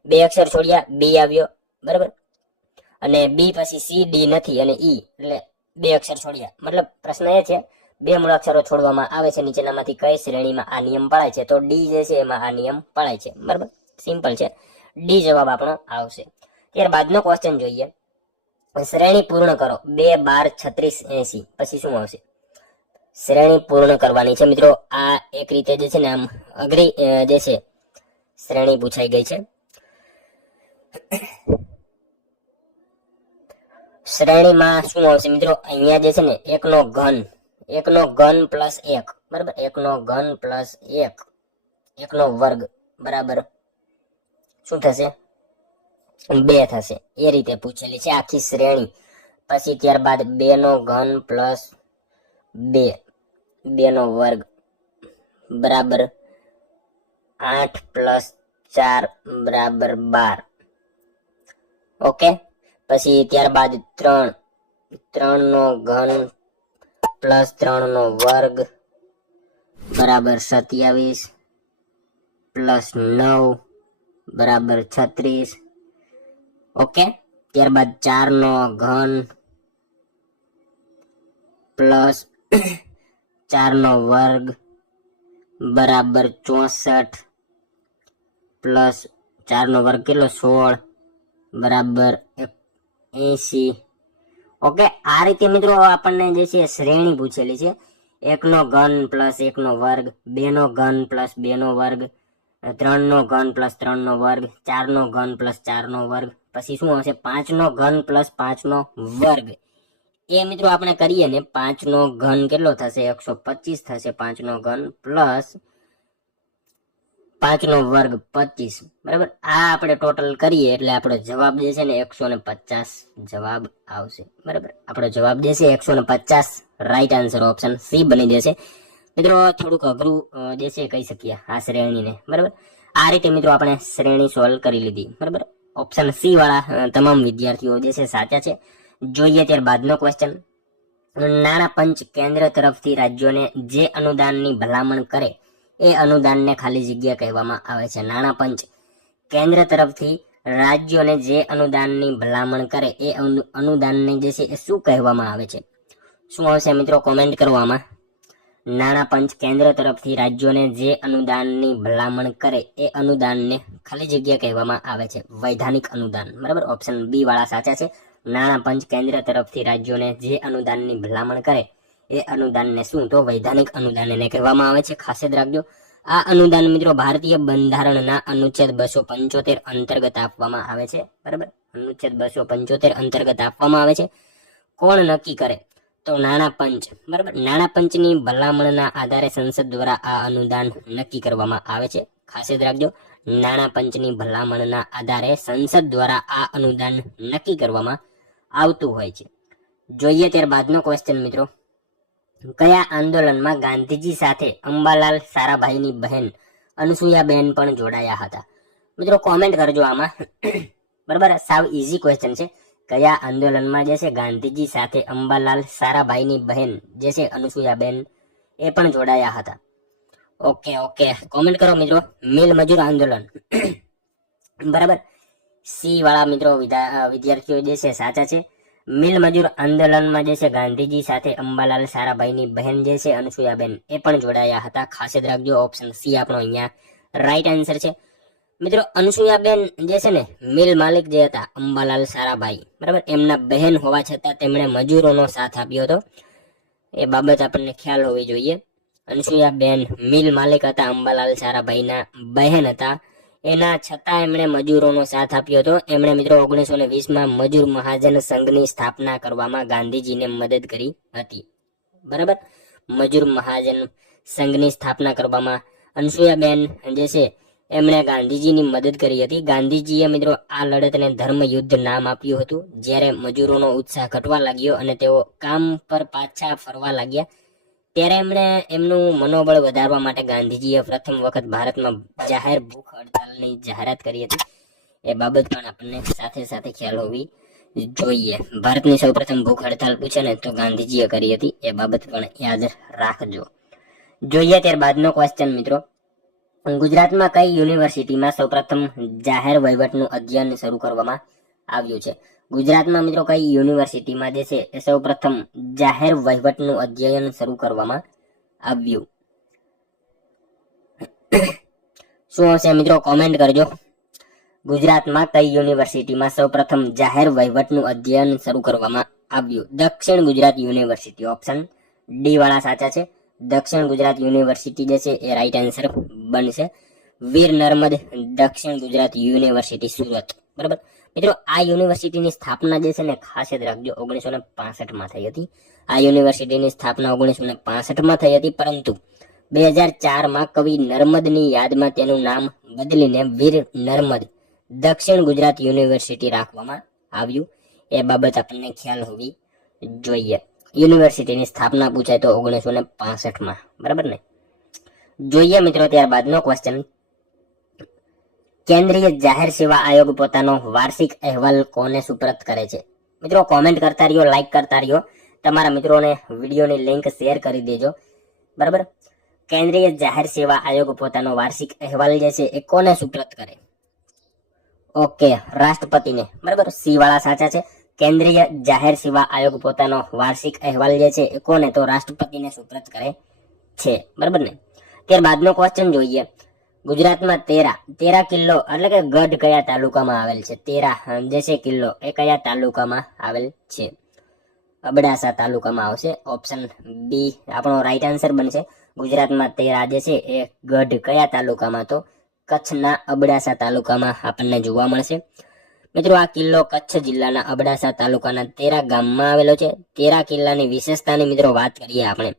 2 અક્ષર છોડ્યા, બી આવ્યો, બરાબર. અને બી પછી સી ડી નથી અને ઈ, એટલે 2 અક્ષર છોડ્યા. મતલબ પ્રશ્ન એ છે 2 મૂળાક્ષરો છોડવામાં આવે છે, નીચેનામાંથી કઈ શ્રેણીમાં આ નિયમ પાળાય છે, તો ડી જે છે એમાં આ નિયમ પાળાય છે, બરાબર. સિમ્પલ છે, ડી જવાબ આપણો આવશે. ત્યારબાદનો ક્વેશ્ચન જોઈએ, શ્રેણી પૂર્ણ કરો 2 12 36 80, પછી શું આવશે? શ્રેણી પૂર્ણ કરવાની છે મિત્રો. આ એક રીતે જે છે ને આમ અઘરી જે છે શ્રેણી પૂછાઈ ગઈ છે. શ્રેણીમાં શું આવશે મિત્રો? અહીંયા જે છે ને 1 નો ઘન પ્લસ 1, બરાબર, 1 નો ઘન પ્લસ 1, 1 નો વર્ગ બરાબર શું થશે? 2 થશે. એ રીતે પૂછેલી છે આખી શ્રેણી. પછી ત્યારબાદ 2 નો ઘન પ્લસ 2, 2 નો વર્ગ બરાબર 8 પ્લસ 4 બરાબર 12. ઓકે. પછી ત્યારબાદ 3 નો ઘન પ્લસ 3 નો વર્ગ બરાબર 27 પ્લસ 9 બરાબર 36. ઓકે. ત્યારબાદ 4 નો ઘન પ્લસ 4 નો વર્ગ બરાબર 64 પ્લસ 4 નો વર્ગ કેટલો? 16 બરાબર 80. ઓકે. આ રીતે મિત્રો આપણને જે છે શ્રેણી પૂછેલી છે. 1 નો ઘન પ્લસ 1 નો વર્ગ, 2 નો ઘન પ્લસ 2 નો વર્ગ, 3 નો ઘન પ્લસ 3 નો વર્ગ, 4 નો ઘન પ્લસ 4 નો વર્ગ, પછી શું આવશે? 5 નો ઘન પ્લસ 5 નો વર્ગ. એ મિત્રો આપણે કરીએ ને 5 નો ઘન કેટલો થશે? 125 થશે. 5 નો ઘન પ્લસ 5 નો વર્ગ 25, બરાબર. આ આપણે ટોટલ કરીએ એટલે આપણો જવાબ જે છે ને 150 જવાબ આવશે, બરાબર. આપણો જવાબ જે છે 150 રાઈટ આન્સર ઓપ્શન સી બની જશે. મિત્રો થોડુંક અઘરું જે છે કહી શકીએ આ શ્રેણીને, બરાબર. આ રીતે મિત્રો આપણે શ્રેણી સોલ્વ કરી લીધી, બરાબર. ઓપ્શન સી વાળા તમામ વિદ્યાર્થીઓ જે છે સાચા છે. જોઈએ ત્યારબાદનો ક્વેશ્ચન, નાણાં પંચ કેન્દ્ર તરફથી રાજ્યોને જે અનુદાનની ભલામણ કરે એ અનુદાનને ખાલી જગ્યા કહેવામાં આવે છે. નાણાં પંચ કેન્દ્ર તરફથી રાજ્યોને જે અનુદાનની ભલામણ કરે એ અનુદાનને જે છે એ શું કહેવામાં આવે છે? શું આવશે મિત્રો? કોમેન્ટ કરવામાં. નાણાં પંચ કેન્દ્ર તરફથી રાજ્યોને જે અનુદાનની ભલામણ કરે એ અનુદાનને ખાલી જગ્યા કહેવામાં આવે છે વૈધાનિક અનુદાન, બરાબર. ઓપ્શન બી વાળા સાચા છે. નાણાં પંચ કેન્દ્ર તરફથી રાજ્યોને જે અનુદાનની ભલામણ કરે એ અનુદાનને શું? તો વૈધાનિક અનુદાન એને કહેવામાં આવે છે. ખાસ યાદ રાખજો. આ અનુદાન મિત્રો ભારતીય બંધારણના અનુચ્છેદ 275 અંતર્ગત આપવામાં આવે છે, બરાબર. અનુચ્છેદ 275 અંતર્ગત આપવામાં આવે છે. કોણ નક્કી કરે? તો નાણાં પંચ, બરાબર. નાણાં પંચની ભલામણના આધારે સંસદ દ્વારા આ અનુદાન નક્કી કરવામાં આવે છે. ખાસ યાદ રાખજો. નાણાં પંચની ભલામણના આધારે સંસદ દ્વારા આ અનુદાન નક્કી કરવામાં આવતું હોય છે. જોઈએ ત્યારબાદનો ક્વેશ્ચન મિત્રો, કયા આંદોલનમાં ગાંધીજી સાથે અંબાલાલ સારાભાઈની બહેન અનસુયાબેન પણ જોડાયા હતા? મિત્રો કોમેન્ટ કરજો આમાં, બરાબર. સાવ ઈઝી ક્વેશ્ચન છે. કયા આંદોલનમાં જે છે ગાંધીજી સાથે અંબાલાલ સારાભાઈની બહેન જે છે અનુસુયાબેન એ પણ જોડાયા હતા? ઓકે ઓકે, કોમેન્ટ કરો મિત્રો. મિલ મજૂર આંદોલન બરાબર. સી વાળા મિત્રો વિદ્યાર્થીઓ જે છે સાચા છે. મિલ મજૂર આંદોલનમાં જે છે ગાંધીજી સાથે અંબાલાલ સારાભાઈની બહેન જે છે અનુસુયાબેન એ પણ જોડાયા હતા. ખાસ યાદ રાખજો, ઓપ્શન સી આપણો અહીંયા રાઈટ આન્સર છે. મિત્રો અનુસુયાબેન જે છે ને મિલ માલિક જે હતા અંબાલાલ સારાભાઈ, બરાબર, એમના બહેન હોવા છતાં તેમણે મજૂરોનો સાથ આપ્યો હતો. એ બાબત આપણને ખ્યાલ હોવી જોઈએ. અનુસુયાબેન મિલ માલિક હતા, અંબાલાલ સારાભાઈના બહેન હતા. એના છતાં એમણે મજૂરોનો સાથ આપ્યો હતો. એમણે મિત્રો 1920માં મજૂર મહાજન સંઘની સ્થાપના કરવામાં ગાંધીજીને મદદ કરી હતી. બરાબર, મજૂર મહાજન સંઘની સ્થાપના કરવામાં અનુસુયાબેન જે છે એમણે ગાંધીજીની મદદ કરી હતી. ગાંધીજીએ મિત્રો આ લડતને ધર્મ યુદ્ધ નામ આપ્યું હતું. જ્યારે મજૂરોનો ઉત્સાહ ઘટવા લાગ્યો અને તેઓ કામ પર પાછા ફરવા લાગ્યા ત્યારે એમણે એમનું મનોબળ વધારવા માટે ગાંધીજીએ પ્રથમ વખત ભારતમાં જાહેર ભૂખ હડતાલની જાહેરાત કરી હતી. એ બાબત પણ આપણને સાથે સાથે ખ્યાલ હોવી જોઈએ. ભારતની સૌપ્રથમ ભૂખ હડતાલ પૂછે ને તો ગાંધીજીએ કરી હતી. એ બાબત પણ યાદ રાખજો. જોઈએ ત્યારબાદનો ક્વેશ્ચન મિત્રો. ગુજરાતમાં કઈ યુનિવર્સિટીમાં સૌપ્રથમ જાહેર વહીવટનું અધ્યયન શરૂ કરવામાં આવ્યું છે? ગુજરાતમાં મિત્રો કઈ યુનિવર્સિટીમાં જે છે એ સૌપ્રથમ જાહેર વહીવટનું અધ્યયન શરૂ કરવામાં આવ્યું? શું હશે મિત્રો? કોમેન્ટ કરજો. ગુજરાતમાં કઈ યુનિવર્સિટીમાં સૌપ્રથમ જાહેર વહીવટનું અધ્યયન શરૂ કરવામાં આવ્યું? દક્ષિણ ગુજરાત યુનિવર્સિટી. ઓપ્શન ડી વાળા સાચા છે. દક્ષિણ ગુજરાત યુનિવર્સિટી જે છે એ રાઈટ આન્સર બનશે. વીર નર્મદ દક્ષિણ ગુજરાત યુનિવર્સિટી સુરત. બરાબર મિત્રો, આ યુનિવર્સિટીની સ્થાપના જે છે ને ખાસ યાદ રાખજો 1965માં થઈ હતી. આ યુનિવર્સિટીની સ્થાપના 1965માં થઈ હતી, પરંતુ 2004માં કવિ નર્મદની યાદમાં તેનું નામ બદલીને વીર નર્મદ દક્ષિણ ગુજરાત યુનિવર્સિટી રાખવામાં આવ્યું. એ બાબત આપણને ખ્યાલ હોવી જોઈએ. યુનિવર્સિટીની સ્થાપના પૂછાય તો 1965માં. બરાબર ને? જોઈએ મિત્રો ત્યારબાદનો ક્વેશ્ચન. કેન્દ્રીય જાહેર સેવા આયોગ પોતાનો વાર્ષિક અહેવાલ કોને સુપ્રત કરે છે? મિત્રો કોમેન્ટ કરતા રહ્યો, લાઈક કરતા રહ્યો, તમારા મિત્રોને વિડીયોની લિંક શેર કરી દેજો. બરાબર, કેન્દ્રીય જાહેર સેવા આયોગ પોતાનો વાર્ષિક અહેવાલ જે છે એ કોને સુપ્રત કરે? ઓકે, રાષ્ટ્રપતિને. બરાબર, સી વાળા સાચા છે. કેન્દ્રીય જાહેર સેવા આયોગ પોતાનો વાર્ષિક અહેવાલ જે છે એ કોને? તો રાષ્ટ્રપતિને સુપ્રત કરે છે. બરાબર ને? ત્યારબાદનો ક્વેશ્ચન જોઈએ. ગુજરાતમાં તેરા કિલ્લો એટલે કે ગઢ કયા તાલુકામાં આવેલ છે? તેરા જે છે કિલ્લો એ કયા તાલુકામાં આવેલ છે? અબડાસા તાલુકામાં આવશે. ઓપ્શન બી આપણો રાઈટ આન્સર બનશે. ગુજરાતમાં તેરા જે છે એ ગઢ કયા તાલુકામાં? તો કચ્છના અબડાસા તાલુકામાં આપણને જોવા મળશે. મિત્રો આ કિલ્લો કચ્છ જિલ્લાના અબડાસા તાલુકાના તેરા ગામમાં આવેલો છે. તેરા કિલ્લાની વિશેષતાની મિત્રો વાત કરીએ આપણે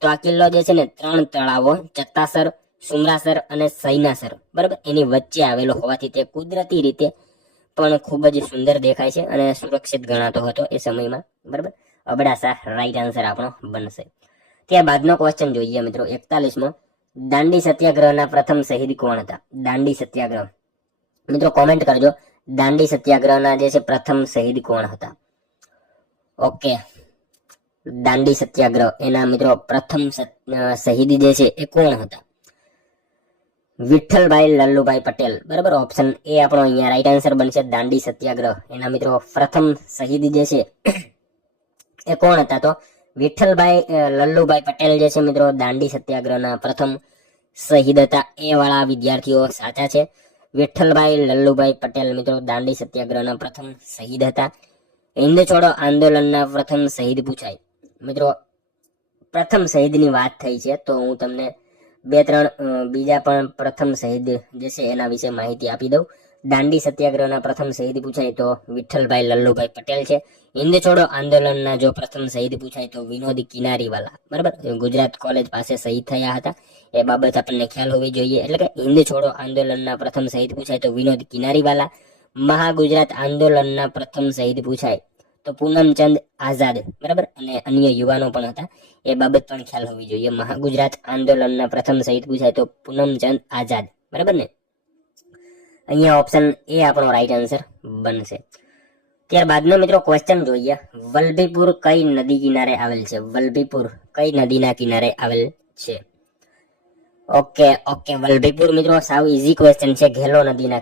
તો આ કિલ્લો જે છે ને 3 તળાવો ચત્તાસર, સુમરાસર અને સૈનાસર, બરાબર, એની વચ્ચે આવેલો હોવાથી તે કુદરતી રીતે પણ ખૂબ જ સુંદર દેખાય છે અને સુરક્ષિત ગણાતો હતો એ સમયમાં. બરાબર, અબડાસા રાઈટ આન્સર આપણો બનશે. ત્યારબાદનો ક્વેશ્ચન જોઈએ મિત્રો 41મો. દાંડી સત્યાગ્રહના પ્રથમ શહીદ કોણ હતા? દાંડી સત્યાગ્રહ. મિત્રો કોમેન્ટ કરજો. દાંડી સત્યાગ્રહના જે છે પ્રથમ શહીદ કોણ હતા? ઓકે, દાંડી સત્યાગ્રહ એના મિત્રો પ્રથમ શહીદ જે છે એ કોણ હતા? વિઠ્ઠલભાઈ લલ્લુભાઈ પટેલ. બરાબર, ઓપ્શન એ આપણો અહીંયા રાઈટ આન્સર બનશે. દાંડી સત્યાગ્રહ એના મિત્રો પ્રથમ શહીદ જે છે એ કોણ હતા? તો વિઠ્ઠલભાઈ લલ્લુભાઈ પટેલ જે છે મિત્રો દાંડી સત્યાગ્રહના પ્રથમ શહીદ હતા. એ વાળા વિદ્યાર્થીઓ સાચા છે. વિઠ્ઠલભાઈ લલ્લુભાઈ પટેલ મિત્રો દાંડી સત્યાગ્રહના પ્રથમ શહીદ હતા. હિન્દ છોડો આંદોલનના પ્રથમ શહીદ પૂછાય. મિત્રો પ્રથમ શહીદની વાત થઈ છે તો હું તમને 2-3 બીજા પણ પ્રથમ શહીદ જે છે એના વિશે માહિતી આપી દઉં. દાંડી સત્યાગ્રહના પ્રથમ શહીદ પૂછાય તો વિઠ્ઠલભાઈ લલ્લુભાઈ પટેલ છે. હિન્દ છોડો આંદોલનના જો પ્રથમ શહીદ પૂછાય તો વિનોદ કિનારીવાલા. બરાબર, ગુજરાત કોલેજ પાસે શહીદ થયા હતા. એ બાબત આપણને ખ્યાલ હોવી જોઈએ. એટલે કે હિન્દ છોડો આંદોલનના પ્રથમ શહીદ પૂછાય તો વિનોદ કિનારીવાલા. મહાગુજરાત આંદોલનના પ્રથમ શહીદ પૂછાય તો પૂનમચંદ આઝાદ. બરાબર, અને અન્ય યુવાનો પણ હતા. એ બાબત પણ ખ્યાલ હોવી જોઈએ. મહાગુજરાત આંદોલનના પ્રથમ શહીદ પૂછાય તો પૂનમચંદ આઝાદ. બરાબર ને? અહીંયા ઓપ્શન એ આપણો રાઈટ આન્સર બનશે. ત્યારબાદનો મિત્રો ક્વેશ્ચન જોઈએ, વલભીપુર કઈ નદી કિનારે આવેલ છે? વલભીપુર કઈ નદીના કિનારે આવેલ છે? ઓકે વલભીપુર મિત્રો સાવ ઈઝી ક્વેશ્ચન છે, ઘેલો નદીના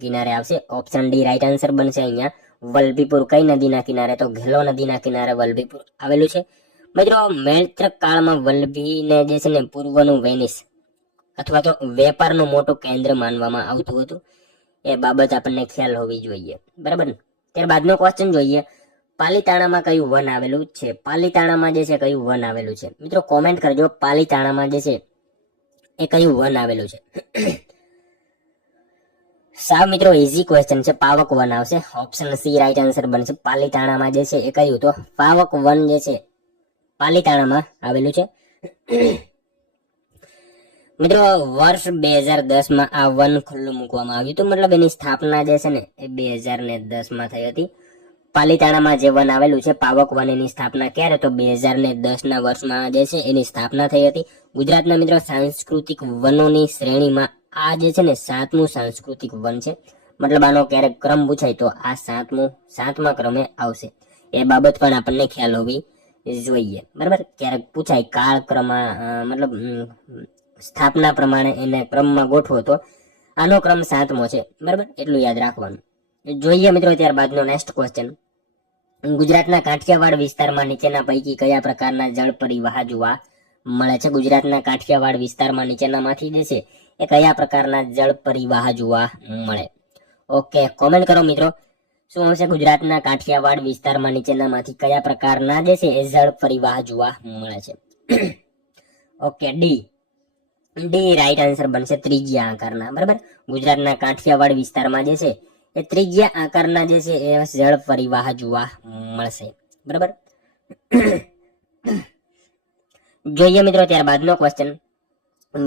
કિનારે આવશે. ઓપ્શન ડી રાઈટ આન્સર બનશે અહીંયા. વલભીપુર કઈ નદીના કિનારે? તો ઘેલો નદીના કિનારે વલભીપુર આવેલું છે. મિત્રો મૈત્રક કાળમાં વલભીને જે છે ને પૂર્વનું વેનિસ અથવા તો વેપારનું મોટું કેન્દ્ર માનવામાં આવતું હતું. એ બાબત આપણને ખ્યાલ હોવી જોઈએ, બરાબર ને? ત્યારબાદનો ક્વેશ્ચન જોઈએ, પાલીતાણામાં કયું વન આવેલું છે? પાલીતાણામાં જે છે કયું વન આવેલું છે? મિત્રો કોમેન્ટ કરજો, પાલીતાણામાં જે છે એ કયું વન આવેલું છે? સાવ મિત્રો ઈઝી ક્વેશ્ચન છે, પાવક વન આવશે. ઓપ્શન સી રાઈટ આન્સર બનશે. પાલીતાણામાં જે છે એ કયું? તો પાવક વન જે છે પાલીતાણામાં આવેલું છે. મિત્રો વર્ષ 2010 આ વન ખુલ્લું મૂકવામાં આવ્યું હતું, મતલબ એની સ્થાપના જે છે ને એ 2010 થઈ હતી. પાલીતાણામાં જે વન આવેલું છે પાવક વન, એની સ્થાપના ક્યારે? તો 2010 વર્ષમાં જે છે એની સ્થાપના થઈ હતી. ગુજરાતના મિત્રો સાંસ્કૃતિક વનોની શ્રેણીમાં આ જે છે ને 7મું સાંસ્કૃતિક વન છે. મતલબ આનો ક્યારેક ક્રમ પૂછાય તો આ 7મા ક્રમે આવશે. એ બાબત પણ આપણને ખ્યાલ હોવી જોઈએ, બરાબર? ક્યારેક પૂછાય કાળક્રમમાં, મતલબ સ્થાપના પ્રમાણે એને ક્રમમાં ગોઠવો તો આનો ક્રમ 7મો છે, બરાબર? એટલું યાદ રાખવાનું. જોઈએ મિત્રો ત્યારબાદનો નેક્સ્ટ ક્વેશ્ચન, ગુજરાતના કાઠિયાવાડ વિસ્તારમાં નીચેના પૈકી કયા પ્રકારના જળ પરિવાહ જોવા મળે છે? ગુજરાતના કાઠિયાવાડ વિસ્તારમાં નીચેનામાંથી જે છે એ કયા પ્રકારના જળ પરિવાહ જોવા મળે? ઓકે, કોમેન્ટ કરો મિત્રો, શું હશે ગુજરાતના કાઠિયાવાડ વિસ્તારમાં નીચેનામાંથી કયા પ્રકારના જે છે એ જળ પરિવાહ જોવા મળે છે? ઓકે, ડી રાઈટ આન્સર બનશે, ત્રિજ્યા આકારના, બરાબર? ગુજરાતના કાઠિયાવાડ વિસ્તારમાં જે છે એ ત્રિજ્યા આકારના જે છે એ જળ પરિવાહ જોવા મળશે, બરાબર? જોઈએ મિત્રો ત્યારબાદનો ક્વેશ્ચન,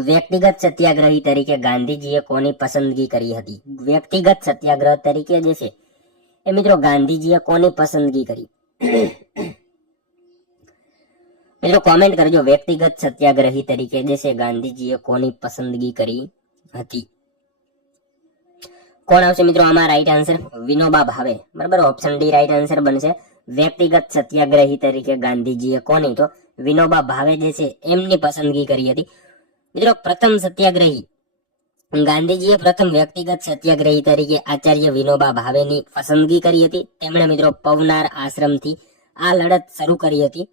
વ્યક્તિગત સત્યાગ્રહી તરીકે ગાંધીજીએ કોની પસંદગી કરી હતી? વ્યક્તિગત સત્યાગ્રહ તરીકે જે છે એ મિત્રો ગાંધીજીએ કોની પસંદગી કરી? મિત્રો કોમેન્ટ કરજો, વ્યક્તિગત સત્યાગ્રહી તરીકે જે છે ગાંધીજીએ કોની પસંદગી કરી હતી? કોણ આવશે મિત્રો આમાં રાઈટ આન્સર? વિનોબા ભાવે, બરાબર? ઓપ્શન ડી રાઈટ આન્સર બનશે. વ્યક્તિગત સત્યાગ્રહી તરીકે ગાંધીજીએ કોની? તો વિનોબા ભાવે જે છે એમની પસંદગી કરી હતી. મિત્રો પ્રથમ સત્યાગ્રહી ગાંધીજીએ પ્રથમ વ્યક્તિગત સત્યાગ્રહી તરીકે આચાર્ય વિનોબા ભાવેની પસંદગી કરી હતી. તેમણે મિત્રો પવનાર આશ્રમથી આ લડત શરૂ કરી હતી.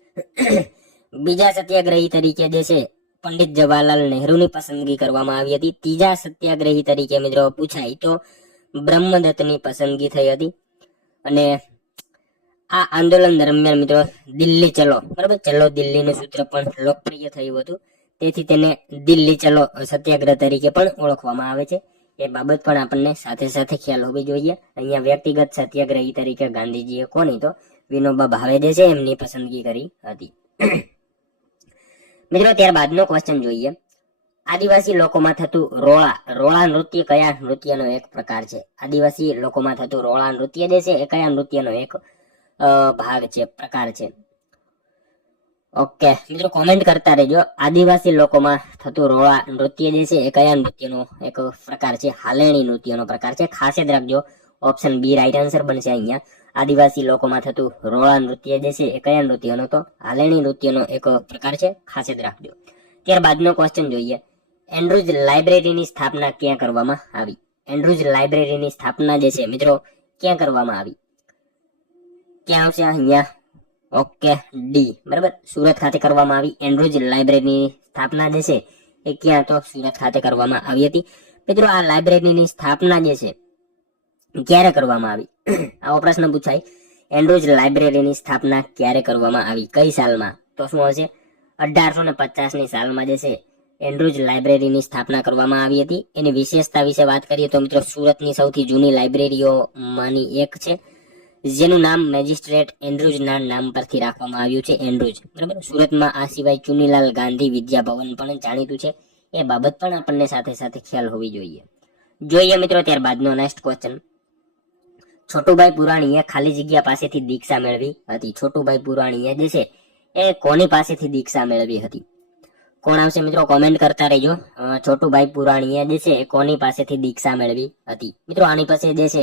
બીજા સત્યાગ્રહી તરીકે જે છે પંડિત જવાહરલાલ નહેરુની પસંદગી કરવામાં આવી હતી. ત્રીજા સત્યાગ્રહી તરીકે મિત્રો પૂછાય તો બ્રહ્મદત્તની પસંદગી થઈ હતી. અને આ આંદોલન દરમિયાન મિત્રો દિલ્હી ચલો, બરાબર? ચલો દિલ્હીનું સૂત્ર પણ લોકપ્રિય થયું હતું, તેથી તેને દિલ્હી ચલો સત્યાગ્રહ તરીકે પણ ઓળખવામાં આવે છે. એ બાબત પણ આપણને સાથે સાથે ખ્યાલ હોવી જોઈએ. અહીંયા વ્યક્તિગત સત્યાગ્રહી તરીકે ગાંધીજીએ કોની? તો વિનોબા ભાવે જે છે એમની પસંદગી કરી હતી. મિત્રો ત્યારબાદનો ક્વેશ્ચન જોઈએ, આદિવાસી લોકોમાં થતું રોળા નૃત્ય કયા નૃત્યનો એક પ્રકાર છે? આદિવાસી લોકોમાં થતું રોળા નૃત્ય જે છે એ કયા નૃત્યનો એક ભાગ છે, પ્રકાર છે? ઓકે મિત્રો કોમેન્ટ કરતા રહેજો, આદિવાસી લોકોમાં થતું રોળા નૃત્ય જે છે એ કયા નૃત્યનો એક પ્રકાર છે? હાલેણી નૃત્યનો પ્રકાર છે, ખાસ યાદ રાખજો. ઓપ્શન બી રાઈટ આન્સર બનશે અહીંયા. આદિવાસી લોકોમાં થતું રોળા નૃત્ય જે છે એ કયા નૃત્યનો? તો હાલેણી નૃત્યનો એક પ્રકાર છે, ખાસ યાદ રાખજો. ત્યારબાદનો ક્વેશ્ચન જોઈએ, એન્ડ્રુજ લાઇબ્રેરીની સ્થાપના ક્યાં કરવામાં આવી? એન્ડ્રુજ લાઇબ્રેરીની સ્થાપના જે છે મિત્રો ક્યાં કરવામાં આવી? ક્યાં આવશે અહીંયા? ઓકે, ડી, બરાબર? સુરત ખાતે કરવામાં આવી. એન્ડ્રુજ લાઇબ્રેરીની સ્થાપના જે છે એ ક્યાં? તો સુરત ખાતે કરવામાં આવી હતી. મિત્રો આ લાઇબ્રેરીની સ્થાપના જે છે ક્યારે કરવામાં આવી? આવો પ્રશ્ન પૂછાય, એન્ડ્રુજ લાઇબ્રેરીની સ્થાપના ક્યારે કરવામાં આવી, કઈ સાલમાં? તો શું હશે? 1850ની સાલમાં જે છે એન્ડ્રુજ લાઇબ્રેરીની સ્થાપના કરવામાં આવી હતી. એની વિશેષતા વિશે વાત કરીએ તો મિત્રો સુરતની સૌથી જૂની લાઇબ્રેરીઓમાંની એક છે, જેનું નામ મેજિસ્ટ્રેટ એન્ડ્રુજના નામ પરથી રાખવામાં આવ્યું છે, એન્ડ્રુજ, બરાબર? સુરતમાં આ સિવાય ચુનીલાલ ગાંધી વિદ્યા ભવન પણ જાણીતું છે. એ બાબત પણ આપણને સાથે સાથે ખ્યાલ હોવી જોઈએ. જોઈએ મિત્રો ત્યારબાદનો નેક્સ્ટ ક્વેશ્ચન, છોટુભાઈ પુરાણીએ ખાલી જગ્યા પાસેથી દીક્ષા મેળવી હતી. છોટુભાઈ પુરાણીએ જે છે એ કોની પાસેથી દીક્ષા મેળવી હતી? કોણ આવશે મિત્રો કોમેન્ટ કરતા રહેજો. છોટુભાઈ પુરાણીએ જે છે એ કોની પાસેથી દીક્ષા મેળવી હતી? મિત્રો આની પાસે જે છે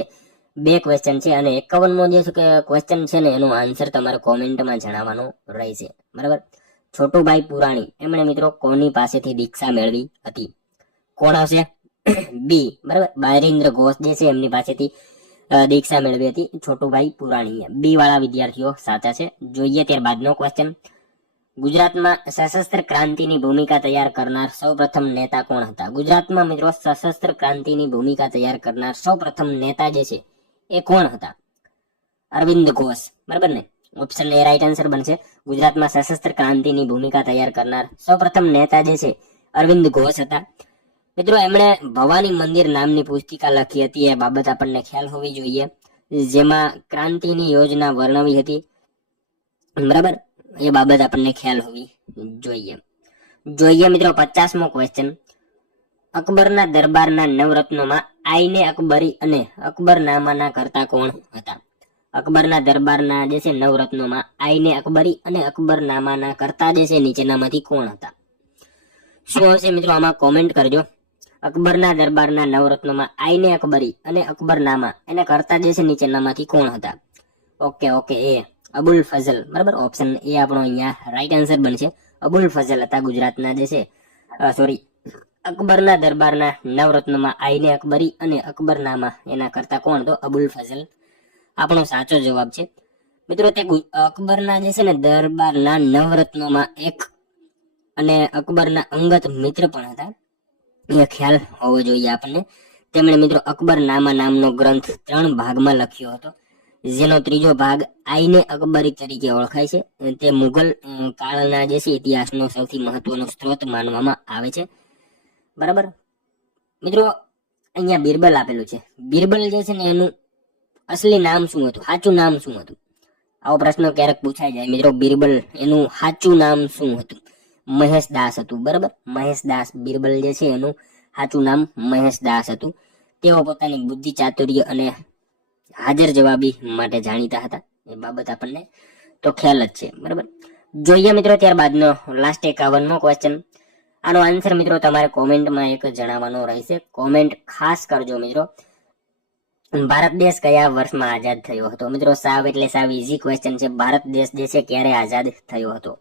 બે ક્વેશ્ચન છે અને 51મો જે છે કે ક્વેશ્ચન છે ને એનો આન્સર તમારે કોમેન્ટમાં જણાવવાનો રહેશે, બરાબર. છોટુભાઈ પુરાણી એમણે મિત્રો કોની પાસેથી દીક્ષા મેળવી હતી? કોણ આવશે? બી, બરાબર. બારિન્દ્ર ઘોષ જે છે એમની પાસેથી દીક્ષા મેળવી હતી છોટુભાઈ પુરાણીએ. બી વાળા વિદ્યાર્થીઓ સાચા છે. જોઈએ ત્યારબાદનો ક્વેશ્ચન. ગુજરાતમાં સશસ્ત્ર ક્રાંતિની ભૂમિકા તૈયાર કરનાર સૌપ્રથમ નેતા કોણ હતા? ગુજરાતમાં મિત્રો સશસ્ત્ર ક્રાંતિની ભૂમિકા તૈયાર કરનાર સૌપ્રથમ નેતા જે છે એ કોણ હતા? અરવિંદ ઘોષ, બરાબર ને? ઓપ્શન એ રાઈટ આન્સર બનશે. ગુજરાતમાં સશસ્ત્ર ક્રાંતિની ભૂમિકા તૈયાર કરનાર સૌપ્રથમ નેતા જે છે અરવિંદ ઘોષ હતા. મિત્રો એમણે ભવાની મંદિર નામની પુસ્તિકા લખી હતી, એ બાબત આપણને ખ્યાલ હોવી જોઈએ, જેમાં ક્રાંતિની યોજના વર્ણવી હતી, બરાબર. એ બાબત આપણને ખ્યાલ હોવી જોઈએ. જોઈએ મિત્રો 50મો ક્વેશ્ચન. અકબરના દરબારના નવરત્નોમાં આઈને અકબરી અને અકબરનામાના કરતા કોણ હતા? અકબરના દરબારના જે છે નવરત્નોમાં આઈને અકબરી અને અકબરનામાના કરતા જે છે નીચેનામાંથી કોણ હતા? શું આવશે મિત્રો? આમાં કોમેન્ટ કરજો. અકબરના દરબારના નવરત્નોમાં આઈને અકબરી અને અકબરનામા એને કરતા જે છે નીચેનામાંથી કોણ હતા? ઓકે એ અબુલ ફઝલ, બરાબર. ઓપ્શન એ આપણો અહીંયા રાઈટ આન્સર બનશે. અબુલ ફઝલ હતા ગુજરાતના જે છે અકબરના દરબારના નવરત્નોમાં આઈને અકબરી અને અકબરનામા એના કરતા કોણ? તો અબુલ ફઝલ આપણો સાચો જવાબ છે. મિત્રો તે અકબરના જે છે ને દરબારના નવરત્નોમાં એક અને અકબરના અંગત મિત્ર પણ હતા, એ ખ્યાલ હોવો જોઈએ આપણને. તેમણે મિત્રો અકબરનામા નામનો ગ્રંથ 3 ભાગમાં લખ્યો હતો, જેનો ત્રીજો ભાગ આઈને અકબરી તરીકે ઓળખાય છે. તે મુઘલ કાળના જે છે ઇતિહાસનો સૌથી મહત્વનો સ્ત્રોત માનવામાં આવે છે, બરાબર. મિત્રો અહીંયા બિરબલ આપેલું છે. બિરબલ જે છે ને એનું અસલી નામ શું હતું? સાચું નામ શું હતું? આવો પ્રશ્ન ક્યારેક પૂછાઈ જાય મિત્રો. બિરબલ એનું સાચું નામ શું હતું? મહેશદાસ હતું, બરાબર. મહેશદાસ બિરબલ જે છે એનું સાચું નામ મહેશદાસ હતું. તેઓ પોતાની બુદ્ધિ, ચાતુર્ય અને હાજર જવાબી માટે જાણીતા હતા, એ બાબત આપણને તો ખ્યાલ જ છે, બરાબર. જોઈએ મિત્રો ત્યારબાદનો લાસ્ટ 51મો ક્વેશ્ચન. આનો આન્સર મિત્રો તમારે કોમેન્ટમાં એક જણાવવાનો રહેશે. કોમેન્ટ ખાસ કરજો મિત્રો. ભારત દેશ કયા વર્ષમાં આઝાદ થયો હતો? મિત્રો સાવ એટલે સાવ ઈઝી ક્વેશ્ચન છે. ભારત દેશ જે છે ક્યારે આઝાદ થયો હતો?